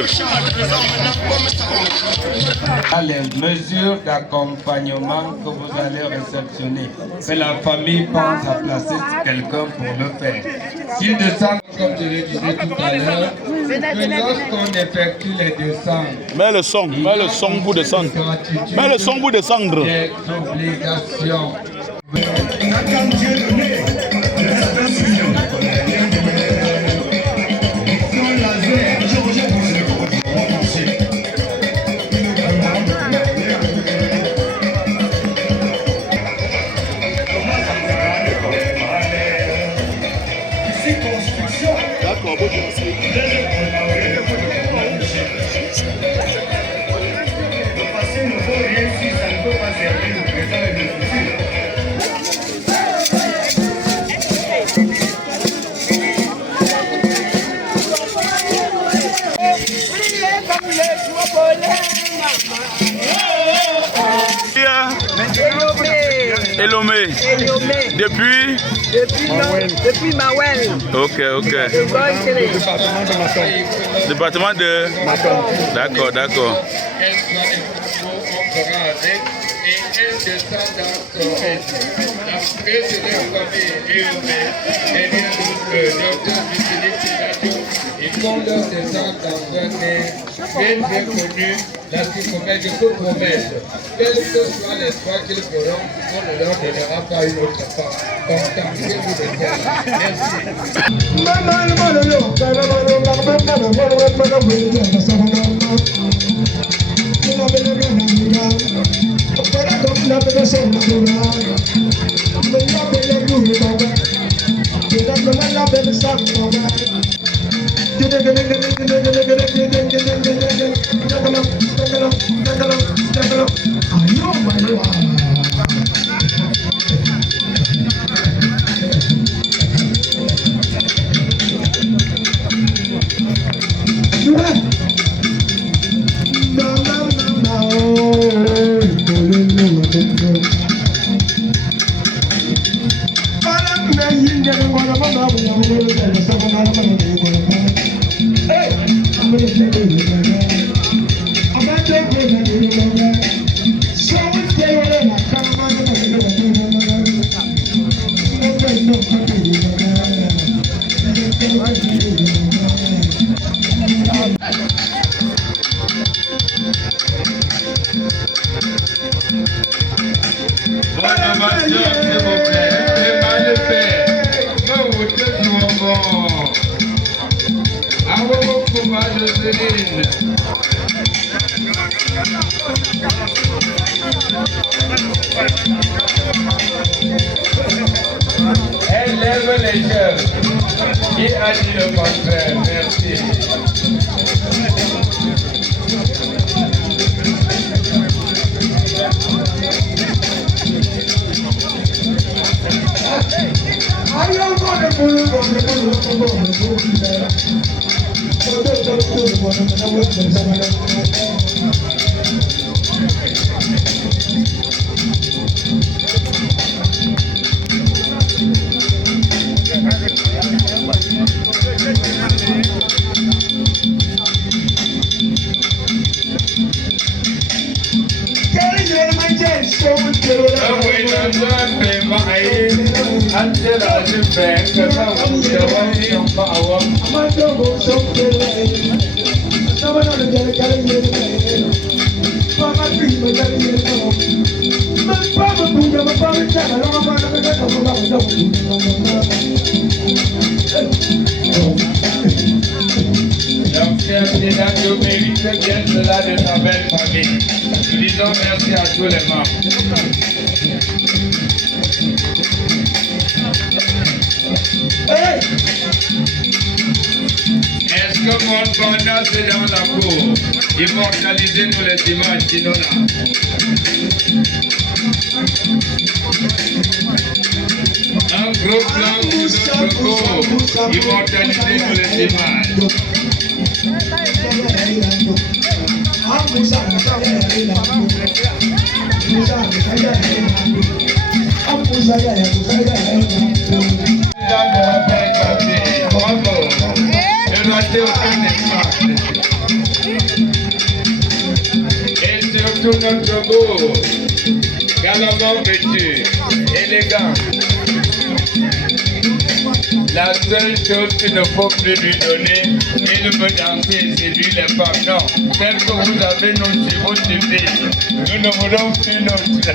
Les mesures d'accompagnement que vous allez réceptionner. Mais la famille pense à placer quelqu'un pour le faire. S'ils descendent, comme je le disais tout à l'heure, que lorsqu'on effectue les descentes, mets le son pour descendre. Mets le son pour descendre. Des obligations. Elomé. Depuis Mawel. Ok. Département de D'accord. Et elle descend dans son reste. Après, c'est la famille et bien le docteur Philippe, ils font leur descente dans un air bien connu, la psychomède que promettre. Quels que soient les choix qu'ils feront, on ne leur donnera pas une autre part. Contentez-vous de ça. Merci. Elle lève les jeunes. Qui a dit le contraire? Merci. Donc, chers Tédajo mérite bien cela de sa belle famille. Nous disons merci à tous les membres. Est-ce que mon pendant c'est dans la cour? Immortaliser nous les dimanches, sinon là. Un gros plan sur notre cour. Immortaliser nous les dimanches. Et surtout notre beau, galamment vêtu, élégant. La seule chose qu'il ne faut plus lui donner, il veut danser et séduire les femmes. Non, celle que vous avez nous vous suffit. Nous ne voulons plus notre.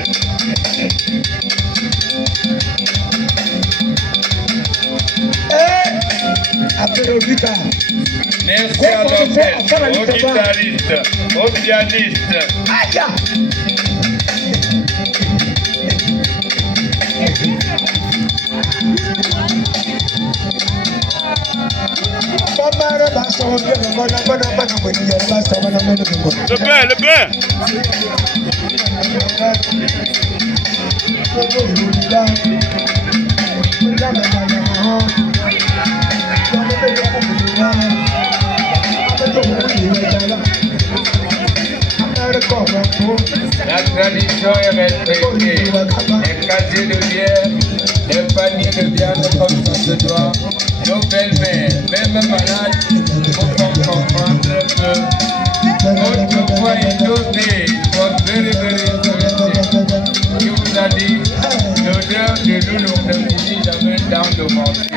Merci à l'orchestre, aux guitaristes, aux pianistes. Le pain, le pain. La tradition est respectée. Les casiers de bière, les paniers de viande comme ça se doit. Nos belles-mères, même malades, faut comprendre que votre foi est dosée, votre very interesting. Je vous a dit, l'odeur de l'eau ne finit jamais dans le manger.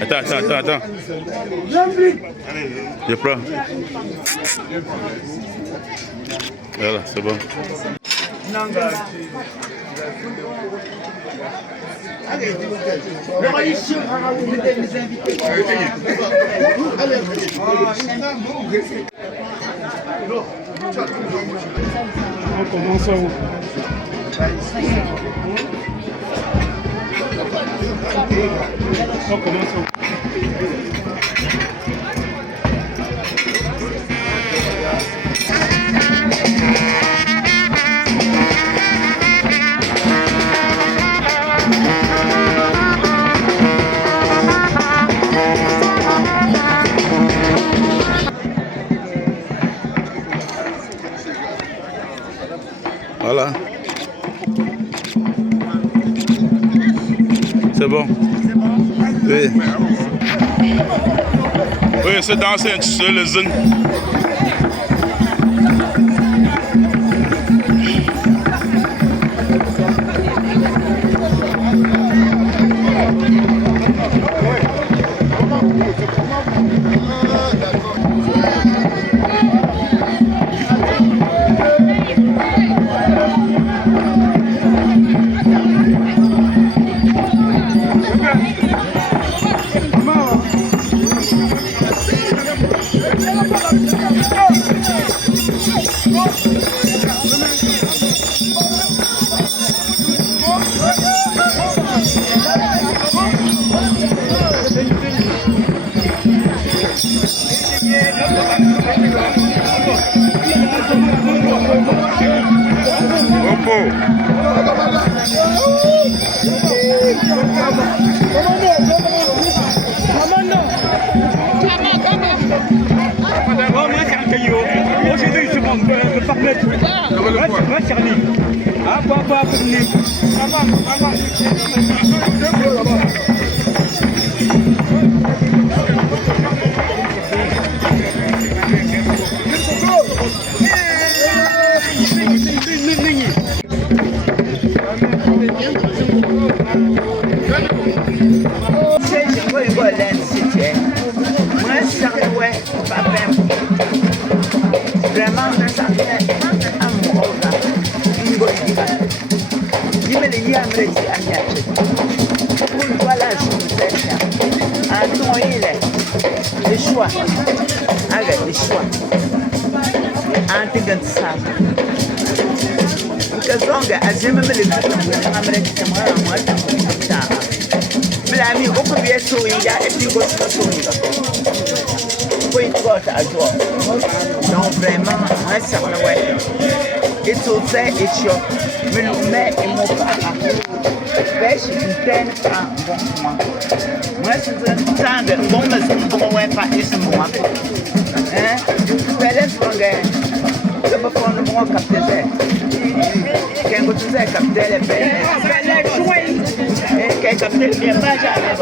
Attends. Je prends. Voilà, c'est bon. On commence à où? On commence à où? Voilà. C'est bon. Oui. Oui, c'est danser un petit peu le zen. Non, vraiment, moi, ça me ouais. Et tout ça, et chaud. Mais nous met et mon papa. Pêche une telle en bon moment. Moi, c'est un temps de bon, mais c'est bon, ouais, pas et c'est moi. Hein? Fais-les frangais. Je me prends le bon capitaine. Quand vous êtes capitaine, les belles. Et quand capitaine vient, pas jamais.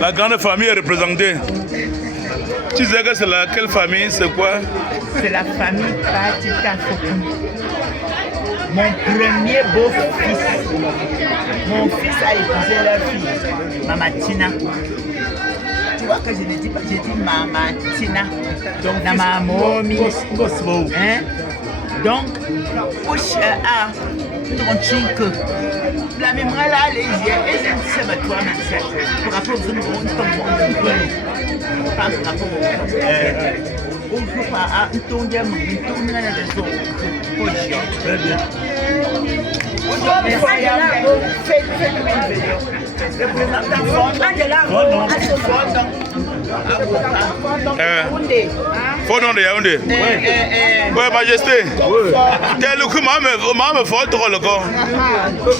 La grande famille est représentée. Tu sais que c'est laquelle famille, c'est quoi? C'est la famille Patita Fokoum. Mon premier beau-fils. Mon fils a épousé leur fille, Mama Tina. Tu vois que je ne dis pas, je dis Mama Tina. Donc, dans ma momie. Hein? Donc, push a tronchink. La mémoire là, les yeux, et c'est ma toi, mais pour rapport aux autres, pas pour rapport aux on ne peut pas un ton de très bien. Fondant de Yaoundé. Oui, Majesté. Tel que maman me faut dans le corps.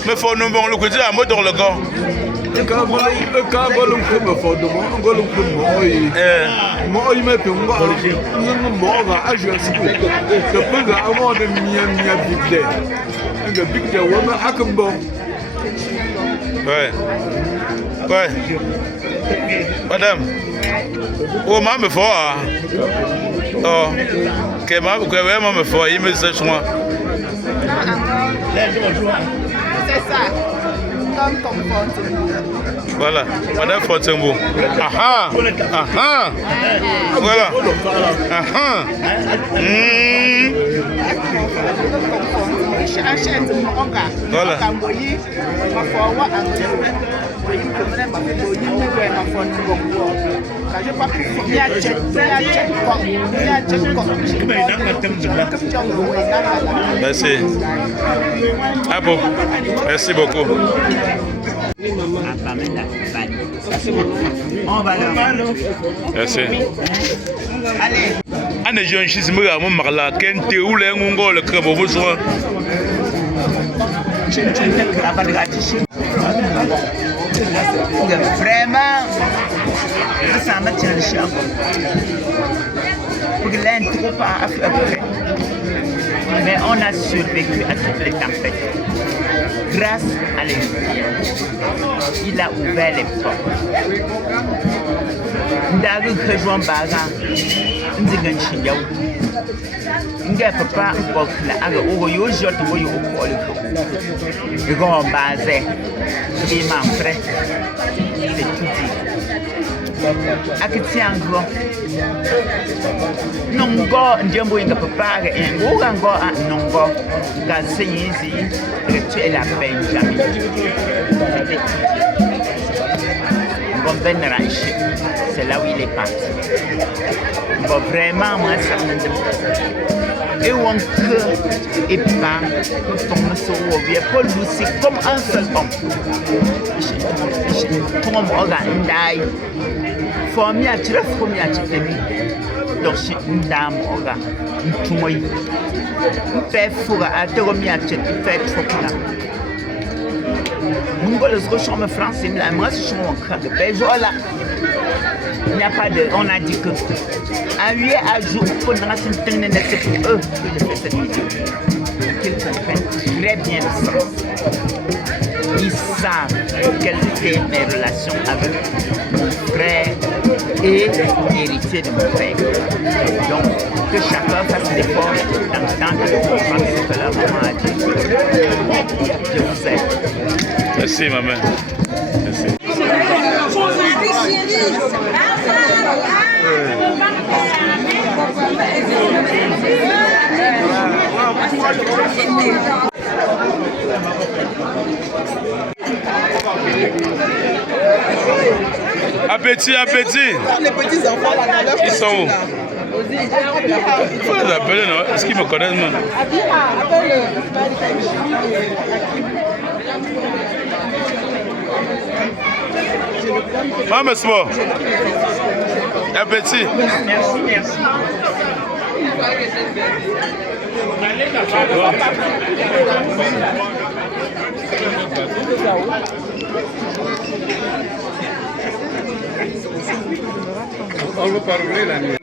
Me faut nous bon le côté à moi dans le corps. Ouais. Ouais. Madame. Oh, maman me faut. Oh. Que maman me faut. Il me sèche moi. C'est ça. Comme voilà, Madame Fontainebleau. Aha! Aha! Voilà. Aha! Voilà. Merci. Ah bon. Merci beaucoup. On va leur merci. Allez. Anne Jean Chisme à mon marla, Kente ou les Mongol, le crème au besoin. Vraiment, ça m'a tiré le champ. Pour que l'intro pas après. Mais on a survécu à toutes les tempêtes. Grâce à l'Esprit, il a ouvert les portes. Ndagu Kajwan Baga, Ndigan Chinyaou. Nga papa Bokla, Aga Ogo Yojo to Boyo Okolo. We go on Bazé, les membres, c'est tout dit. Akiti ango. Nongo ndiambo inga papage nguga ngo nongo gasenyizi tu es la Benjamin. Bon Ranch, c'est là où il est parti. Bon vraiment moi ça me et on que et pas ton solo bien Paul Lucie comme un seul homme. Comme organdai. Formia tira formia temi. Donc c'est une dame orga. Moi. Fait fouga à te remettre fait fouga. Le chambre français, mais moi je suis en train de payer. Voilà. Il n'y a pas de. On a dit que. À 8 à jour, pour nous, c'est pour eux que je fais cette vidéo. Qu'ils comprennent très bien le sens. Ils savent quelles étaient mes relations avec mon frère et l'héritier de mon frère. Donc, que chacun fasse l'effort de comprendre ce que leur maman a dit. Je vous aime. Merci, maman. Merci. Appétit, appétit. Les petits enfants là, dans leur ils sont où? Il faut les appeler, non? Est-ce qu'ils me connaissent, non? Maman, c'est bon. Appétit. Merci, merci. On va parler la nuit.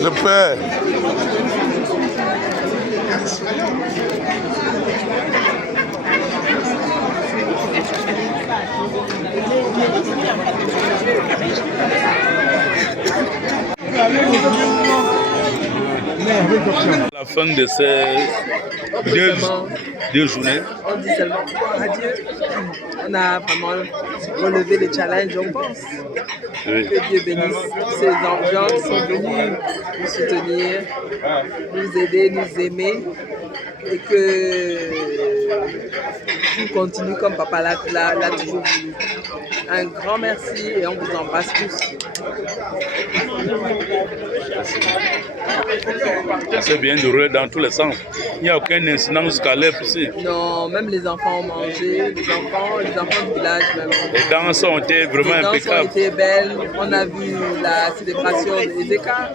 Le père. À la fin de ces deux journées, on dit seulement adieu. On a vraiment relevé les challenges, on pense. oui. Que Dieu bénisse tous ces gens qui sont venus nous soutenir, nous aider, nous aimer. Et que tout continue comme papa l'a toujours voulu. Un grand merci et on vous embrasse tous. C'est bien de rouler dans tous les sens. Il n'y a aucun incident scalaire ici. Non, même les enfants ont mangé, les enfants du village même. Les danses ont été vraiment impeccables. Les danses ont été belles. On a vu la célébration des Ezeka,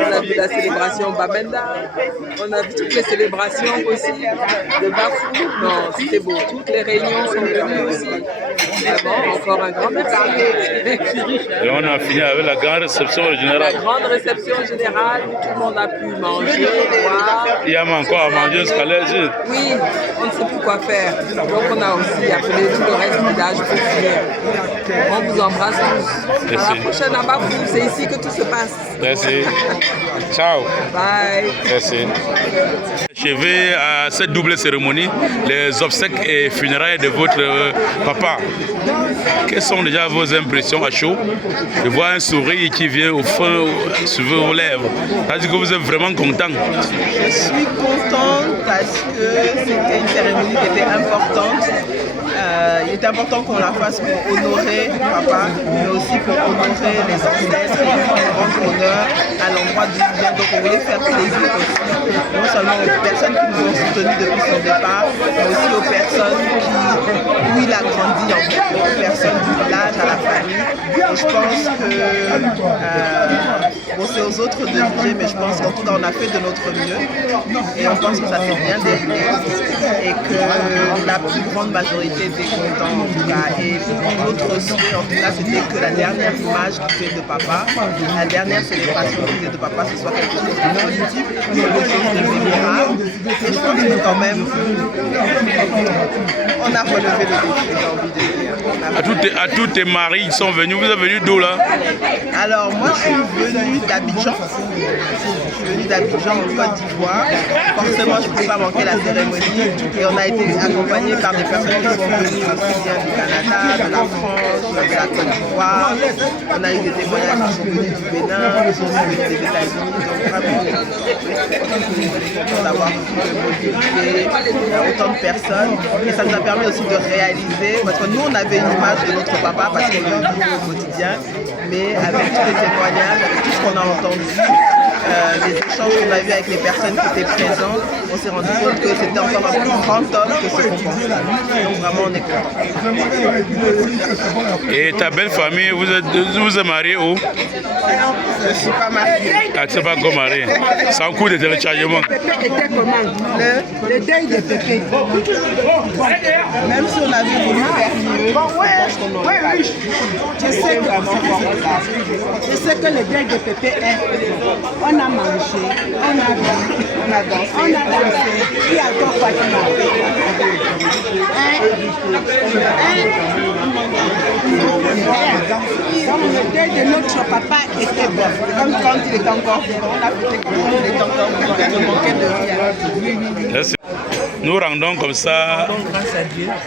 on a vu la célébration Bamenda, on a vu toutes les célébrations aussi de Bafou. Non, c'était beau. Toutes les réunions sont venues aussi. Vraiment, encore un grand merci. Et on a fini avec la grande réception générale. La grande réception générale où tout le monde a pu manger, boire. Il y a encore à manger jusqu'à l'heure. Oui, on ne sait plus quoi faire. Donc on a aussi appelé tout le reste du village pour venir. On vous embrasse tous. Merci. À la prochaine à Bafou, c'est ici que tout se passe. Merci. Ciao. Bye. Merci. Achevé à cette double cérémonie, les obsèques et funérailles de votre papa. Quelles sont déjà vos impressions à chaud? Je vois un sourire qui vient au fond sur vos lèvres. C'est-à-dire que vous êtes vraiment content. Je suis contente parce que c'était une cérémonie qui était importante. Il est important qu'on la fasse pour honorer papa, mais aussi pour honorer les ancêtres et rendre honneur à l'endroit d'où il vient. Donc on voulait faire plaisir aussi, non seulement aux personnes qui nous ont soutenus depuis son départ, mais aussi aux personnes où il a grandi, en fait, aux personnes du village, à la famille. Et je pense que bon, c'est aux autres de juger, mais je pense qu'en tout cas on a fait de notre mieux et on pense que ça s'est bien déroulé et que la plus grande majorité était contente en tout cas. Et notre souhait en tout cas c'était que la dernière image qui fait de papa, la dernière célébration qui fait de papa, ce soit quelque chose de positif, quelque chose de mémorable. Et je pense que quand même on a relevé le défi, j'ai envie de dire. À tous tes maris qui sont venus. Vous êtes venus d'où là? Alors moi je suis venue d'Abidjan. Je suis venue d'Abidjan en Côte d'Ivoire. Forcément je ne peux pas manquer la cérémonie. Et on a été accompagnés par des personnes qui sont venues aussi bien du Canada, de la France, de la Côte d'Ivoire. On a eu des témoignages qui sont venus du Bénin, qui sont venus des États-Unis. Donc vraiment, d'avoir mobilisé autant de personnes. Et ça nous a permis aussi de réaliser, parce que nous on avait une image de notre papa parce qu'on l'a vu au quotidien, mais avec tous les témoignages, avec tout ce qu'on a entendu, les échanges qu'on a vus avec les personnes qui étaient présentes, on s'est rendu compte que c'était encore un plus grand homme que ce qu'on pensait. Donc vraiment on est content. Et ta belle famille, vous êtes mariés où? Je ne suis pas mariée. Ah, tu n'es pas encore mariée. C'est en cours de téléchargement. Le deuil de Pépé. Même si on avait voulu faire mieux, je sais que le deuil de Pépé est. On a mangé, on a dansé, il y a encore Fatima. Donc le deuil de notre papa était bon. Comme quand il était encore vivant, on a fait quelque chose, il était encore vivant, il ne manquait de rien. Nous rendons comme ça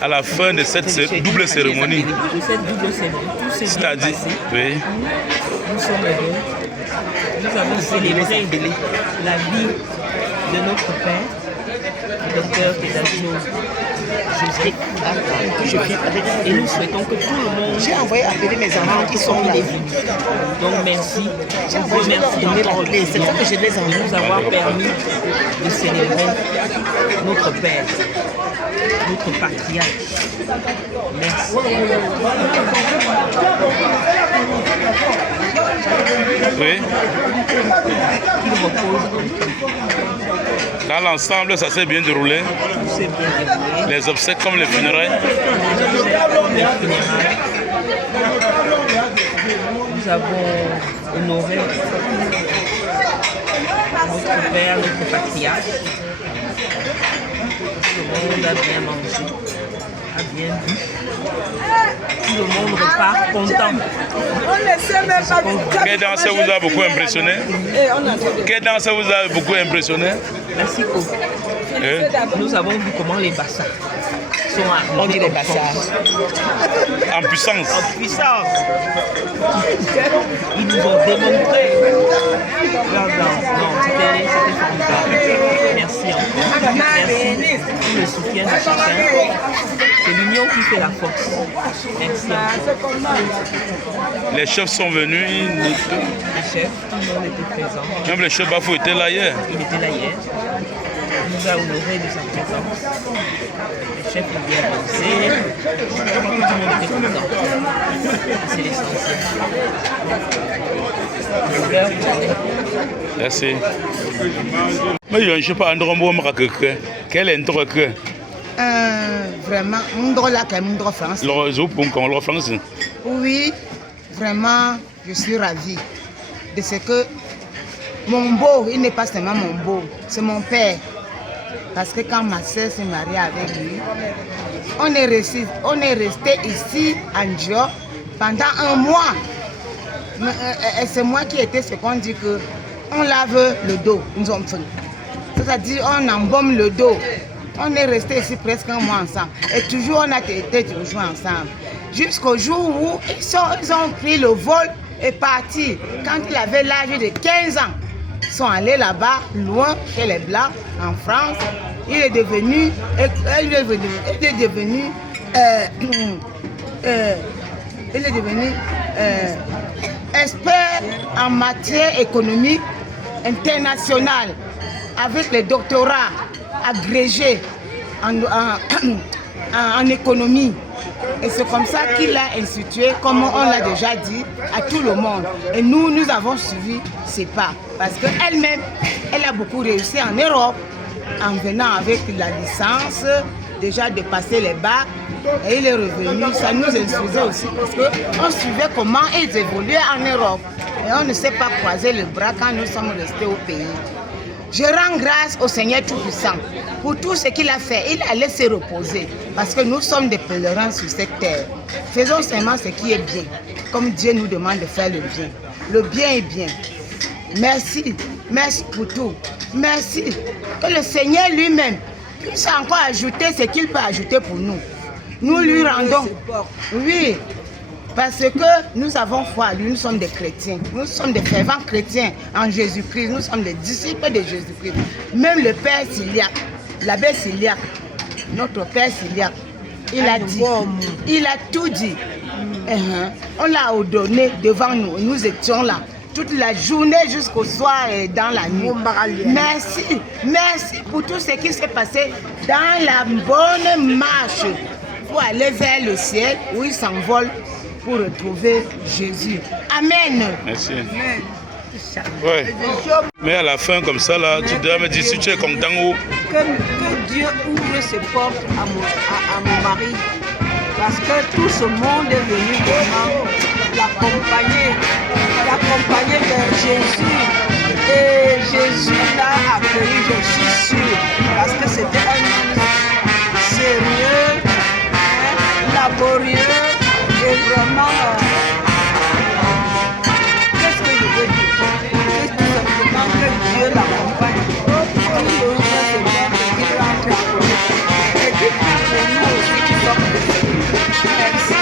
à la fin de cette double cérémonie. C'est-à-dire, oui. Nous sommes heureux. Nous avons célébré la vie de notre père, le docteur Teddajo Joseph. Et nous souhaitons que tout le monde... J'ai envoyé appeler mes enfants qui sont là. Donc merci. J'ai envoyé donner l'anglais. C'est ça que je les envoie. De nous avoir permis de célébrer notre père, notre patriarche. Merci. Oui. Dans l'ensemble, ça s'est bien déroulé. Les obsèques comme les funérailles. Nous avons honoré notre père, notre patriarche. Tout le monde a bien mangé, a bien bu. Tout le monde repart content. Quelle danse vous a beaucoup impressionné? Quelle danse vous a beaucoup impressionné? Merci beaucoup. Nous avons vu comment les bassins sont arrivés. Les bassins. En puissance. En puissance. Ils nous ont démontré leur danse. Non, c'était formidable. Merci encore. Merci pour le soutien de chacun. C'est l'union qui fait la force. Merci encore. Les chefs sont venus. Les chefs, tout le monde était présent. Même le chef Bafou était là hier. Il était là hier. Il nous a honoré de sa présence. Le chef a bien dansé. Tout le monde était content. C'est l'essentiel. Merci. Mais je ne sais pas, quel est notre cœur? Vraiment, France. Oui, vraiment, je suis ravie de ce que mon beau, il n'est pas seulement mon beau, c'est mon père. Parce que quand ma soeur s'est mariée avec lui, on est resté ici à Dior pendant un mois. C'est moi qui étais ce qu'on dit que on lave le dos, nous sommes fait. C'est-à-dire on embaume le dos. On est resté ici presque un mois ensemble. Et toujours on a été toujours ensemble. Jusqu'au jour où ils ont pris le vol et parti. Quand il avait l'âge de 15 ans, ils sont allés là-bas, loin chez les Blancs, en France. Il est devenu expert en matière économique internationale avec les doctorats agrégés en économie. Et c'est comme ça qu'il a institué, comme on l'a déjà dit, à tout le monde. Et nous avons suivi ses pas. Parce qu'elle-même, elle a beaucoup réussi en Europe, en venant avec la licence, déjà de passer les bacs. Et il est revenu, ça nous instruisait aussi, parce qu'on suivait comment ils évoluaient en Europe. Et on ne s'est pas croisé le bras quand nous sommes restés au pays. Je rends grâce au Seigneur Tout-Puissant pour tout ce qu'il a fait. Il a laissé reposer parce que nous sommes des pèlerins sur cette terre. Faisons seulement ce qui est bien, comme Dieu nous demande de faire le bien. Le bien est bien. Merci, merci pour tout. Merci. Que le Seigneur lui-même puisse encore ajouter ce qu'il peut ajouter pour nous. Nous lui rendons. Oui. Parce que nous avons foi, nous sommes des chrétiens, nous sommes des fervents chrétiens en Jésus-Christ, nous sommes des disciples de Jésus-Christ. Même le Père Syliac, l'abbé Syliac, notre Père Syliac, il a dit, il a tout dit. On l'a ordonné devant nous, nous étions là toute la journée jusqu'au soir et dans la nuit. Merci, merci pour tout ce qui s'est passé dans la bonne marche pour aller vers le ciel où il s'envole pour retrouver Jésus. Amen. Merci. Ouais. Mais à la fin, comme ça, là, tu dois me dire si tu es content ou... Que Dieu ouvre ses portes à mon mari. Parce que tout ce monde est venu vraiment l'accompagner vers Jésus. Et Jésus l'a accueilli, je suis sûre. Parce que c'était un homme sérieux, laborieux. Et vraiment, qu'est-ce que je veux dire? C'est tout simplement que Dieu l'accompagne. Il ouvre ses portes et qu'il rentre à côté. Et qu'il prie pour nous aussi qui sommes des. Merci.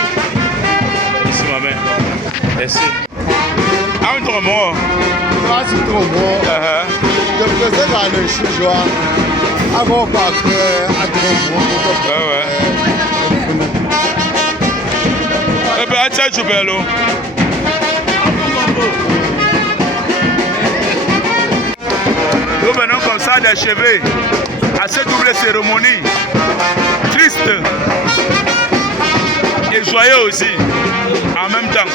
Merci ma mère. Merci. Ah, un mort. Ah, c'est trop bon. Je me faisais dans le choujois. Avant pas que à trop bon. Ouais. Eh bien, tiens, je vais là. Nous venons comme ça d'achever à cette double cérémonie, triste et joyeux aussi, en même temps,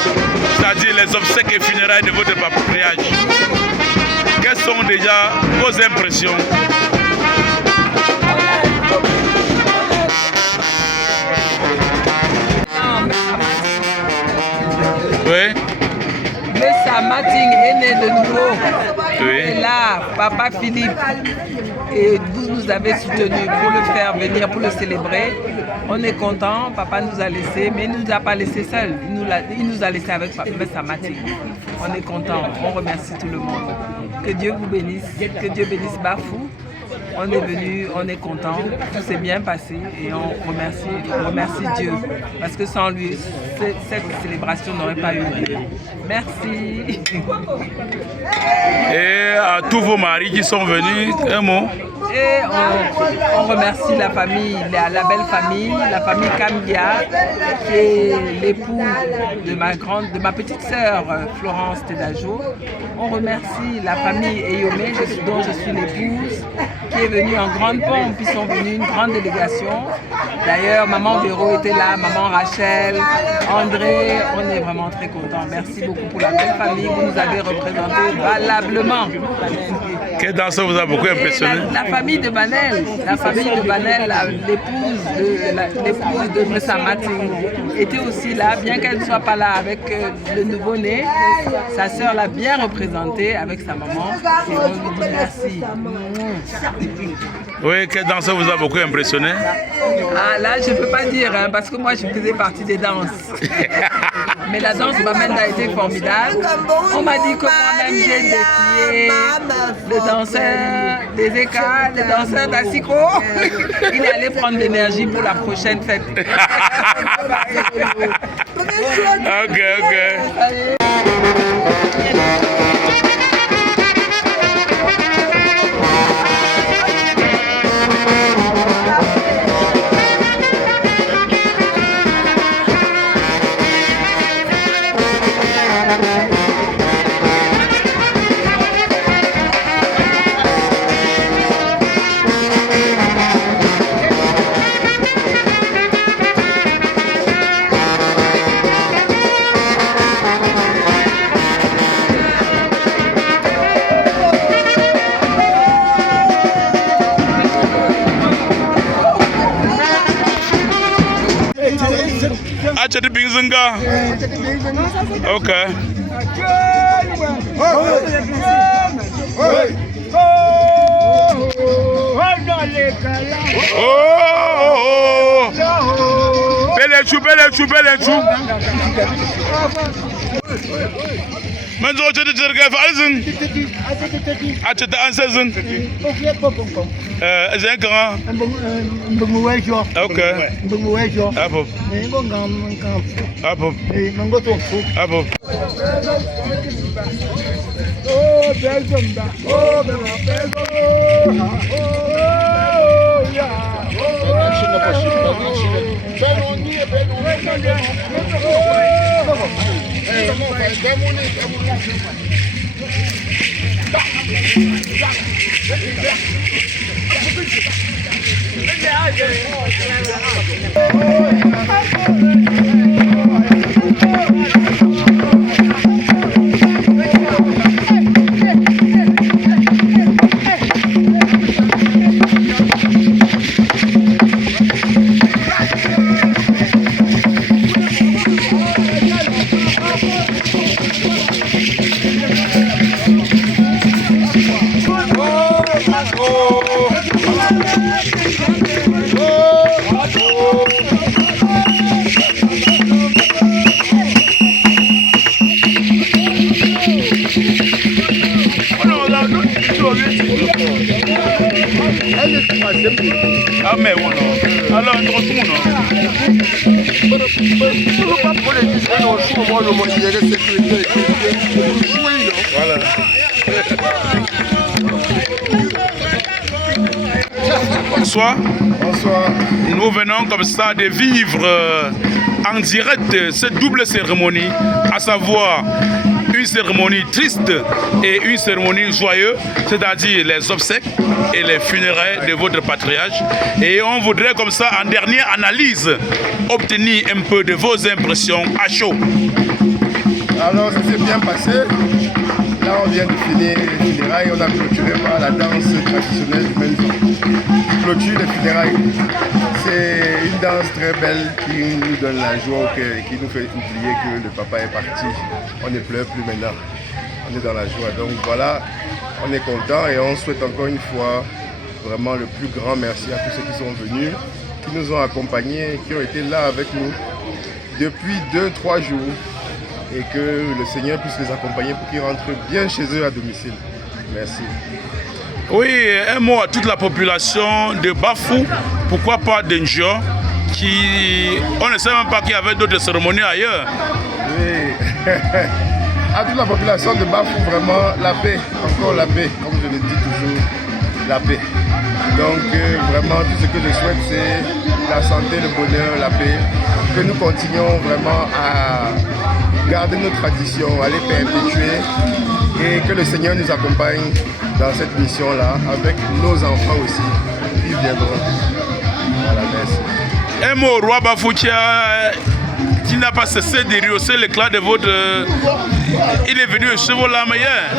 c'est-à-dire les obsèques et funérailles de votre patriarche. Quelles sont déjà vos impressions? Oui. Le Samating est né de nouveau. Oui. Et là, Papa Philippe, et vous nous avez soutenus pour le faire venir, pour le célébrer. On est content, Papa nous a laissés, mais il ne nous a pas laissés seuls. Il nous a laissés avec Papa Samating. On est content, on remercie tout le monde. Que Dieu vous bénisse, que Dieu bénisse Bafou. On est venu, on est content, tout s'est bien passé et on remercie Dieu. Parce que sans lui, cette célébration n'aurait pas eu lieu. Merci. Et à tous vos maris qui sont venus, un mot. Et on remercie la famille, la belle famille, la famille Kambia, qui est l'époux de ma petite sœur Florence Tedajo. On remercie la famille Eyomé, dont je suis l'épouse, qui est venue en grande pompe, ils sont venus une grande délégation. D'ailleurs, maman Véro était là, maman Rachel, André, on est vraiment très contents. Merci beaucoup pour la belle famille, vous nous avez représenté valablement. Quelle danse vous a beaucoup impressionné? La famille de Banel, l'épouse de M. Samating était aussi là, bien qu'elle ne soit pas là avec le nouveau-né. Sa sœur l'a bien représentée avec sa maman et on lui dit merci. Oui, quelle danse vous a beaucoup impressionné? Ah là, je ne peux pas dire, hein, parce que moi je faisais partie des danses. Mais la danse Bamenda a été formidable. On m'a dit que moi-même j'ai défié le danseur des écarts, le danseur d'Assiko. Il est allé prendre l'énergie pour la prochaine fête. Ok. Achadi Bingzinga. Okay. Menzo chete terga falzen. Acheta ansezun. Zenkara. Mbumuwejo. Okay. Mbumuwejo. Apo. Ngongam. Apo. Mangoto. Apo. Oh, Belgiumda. Oh, Belgium. Oh, yeah. Bonsoir. Bonsoir. Nous venons comme ça de vivre en direct cette double cérémonie, à savoir une cérémonie triste et une cérémonie joyeuse, c'est-à-dire les obsèques et les funérailles de votre patriarche. Et on voudrait comme ça, en dernière analyse, obtenir un peu de vos impressions à chaud. Alors, ça s'est bien passé. Là, on vient de finir les funérailles. On a clôturé par la danse traditionnelle du Melzon. Clôture les funérailles. C'est une danse très belle qui nous donne la joie au cœur et qui nous fait oublier que le papa est parti. On ne pleure plus maintenant. On est dans la joie. Donc voilà, on est content et on souhaite encore une fois vraiment le plus grand merci à tous ceux qui sont venus, qui nous ont accompagnés, qui ont été là avec nous depuis 2-3 jours. Et que le Seigneur puisse les accompagner pour qu'ils rentrent bien chez eux à domicile. Merci. Oui, un mot à toute la population de Bafou, pourquoi pas d'Enjo, qui... On ne sait même pas qu'il y avait d'autres cérémonies ailleurs. Oui. À toute la population de Bafou, vraiment la paix, encore la paix, comme je le dis toujours, la paix. Donc vraiment tout ce que je souhaite c'est la santé, le bonheur, la paix, que nous continuons vraiment à garder nos traditions, à les perpétuer et que le Seigneur nous accompagne dans cette mission-là avec nos enfants aussi qui viendront. Voilà, merci. Un mot au roi Bafoutia qui n'a pas cessé de rehausser l'éclat de votre... Il est venu chez vous la meilleure.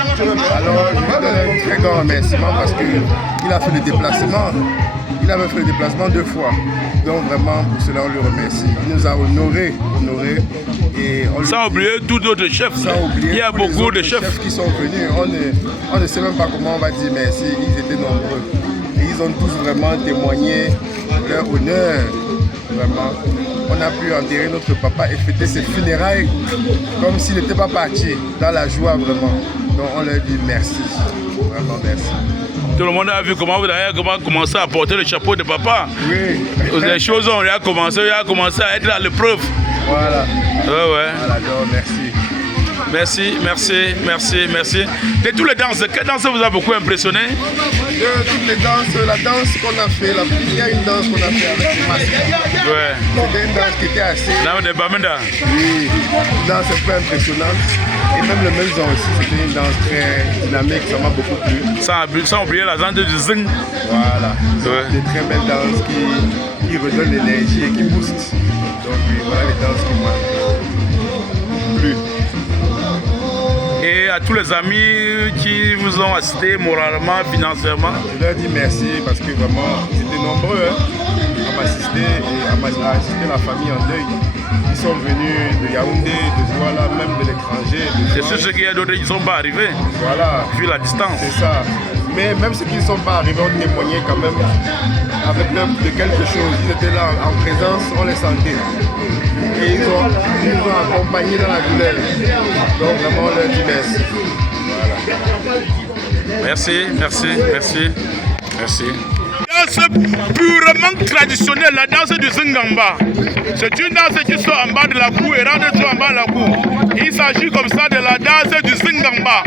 Alors, je lui donne un très grand remerciement parce qu'il a fait le déplacement. Il avait fait le déplacement 2 fois. Donc vraiment, pour cela, on lui remercie. Il nous a honorés. Et sans oublier tous d'autres chefs. Il y a beaucoup de chefs qui sont venus. On ne sait même pas comment on va dire merci. Ils étaient nombreux. Et ils ont tous vraiment témoigné leur honneur. Vraiment. On a pu enterrer notre papa et fêter ses funérailles comme s'il n'était pas parti, dans la joie vraiment. Donc on leur dit merci. Vraiment merci. Tout le monde a vu comment vous avez commencé à porter le chapeau de papa. Oui. Les choses ont commencé à être à l'épreuve. Voilà. Ouais. Voilà, donc merci. Merci. De toutes les danses, quelle danse vous a beaucoup impressionné? De toutes les danses, la danse qu'on a fait, il y a une danse qu'on a fait avec les masques. Ouais. C'était une danse qui était assez... de Bamenda. Oui, une danse un peu impressionnante. Et même le Melzon aussi, c'était une danse très dynamique, ça m'a beaucoup plu. Sans oublier la danse du zing. Voilà, des très belles danses qui redonnent l'énergie et qui boostent. Donc oui, voilà les danses qui m'ont plu. Et à tous les amis qui vous ont assisté moralement, financièrement. Je leur dis merci parce que vraiment, ils étaient nombreux à m'assister et à assister la famille en deuil. Ils sont venus de Yaoundé, de Douala, même de l'étranger. C'est ceux qui y a d'autres qui ne sont pas arrivés. Voilà. Vu la distance. C'est ça. Mais même ceux qui ne sont pas arrivés ont témoigné quand même avec l'œuvre de quelque chose. Ils étaient là en présence, on les sentait. Et ils nous ont accompagnés dans la douleur. Donc vraiment, on leur dit merci. Voilà. Merci. Danse purement traditionnelle, la danse du Zingamba. C'est une danse qui sort en bas de la cour et rentre tout en bas de la cour. Il s'agit comme ça de la danse du Zingamba.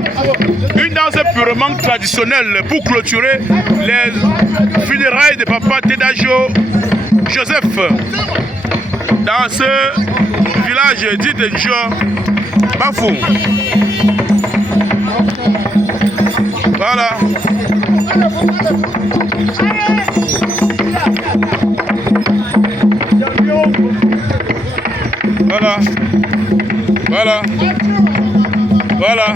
Une danse purement traditionnelle pour clôturer les funérailles de Papa Tedajo Joseph. Dans ce village dit de Njo Bafou. Voilà. Voilà.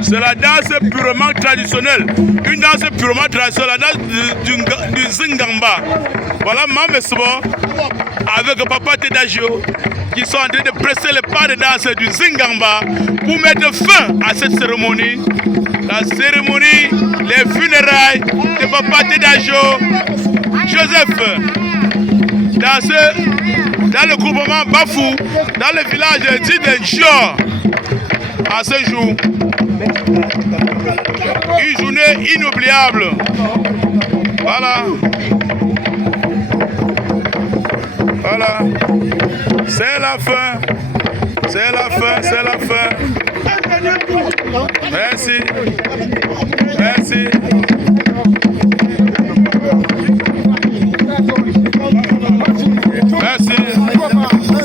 C'est la danse purement traditionnelle. Une danse purement traditionnelle, la danse du Zingamba. Voilà Mamesbo avec Papa Tedajo qui sont en train de presser les pas de danse du Zingamba pour mettre fin à cette cérémonie. La cérémonie, les funérailles de Papa Tedajo Joseph. Dans le groupement Bafou, dans le village d'Idenjo, à ce jour. Une journée inoubliable. Voilà. C'est la fin. Merci.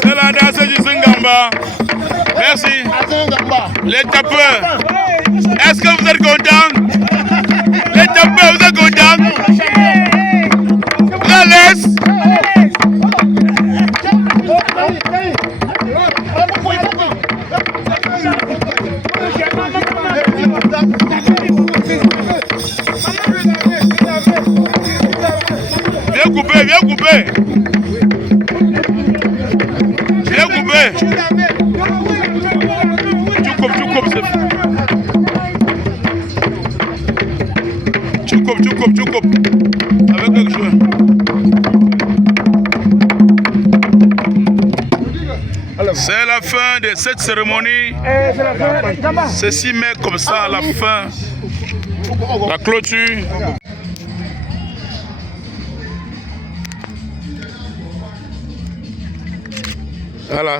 C'est la danse du Zingamba. Merci. Les tapeurs. Est-ce que vous êtes contents? Les tapeurs, vous êtes contents? La laisse. Viens couper. Tu coupes. Avec quelque chose. C'est la fin de cette cérémonie. Ceci met comme ça à la fin. La clôture. Voilà.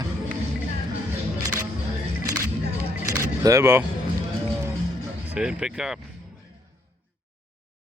C'est bon. C'est impeccable.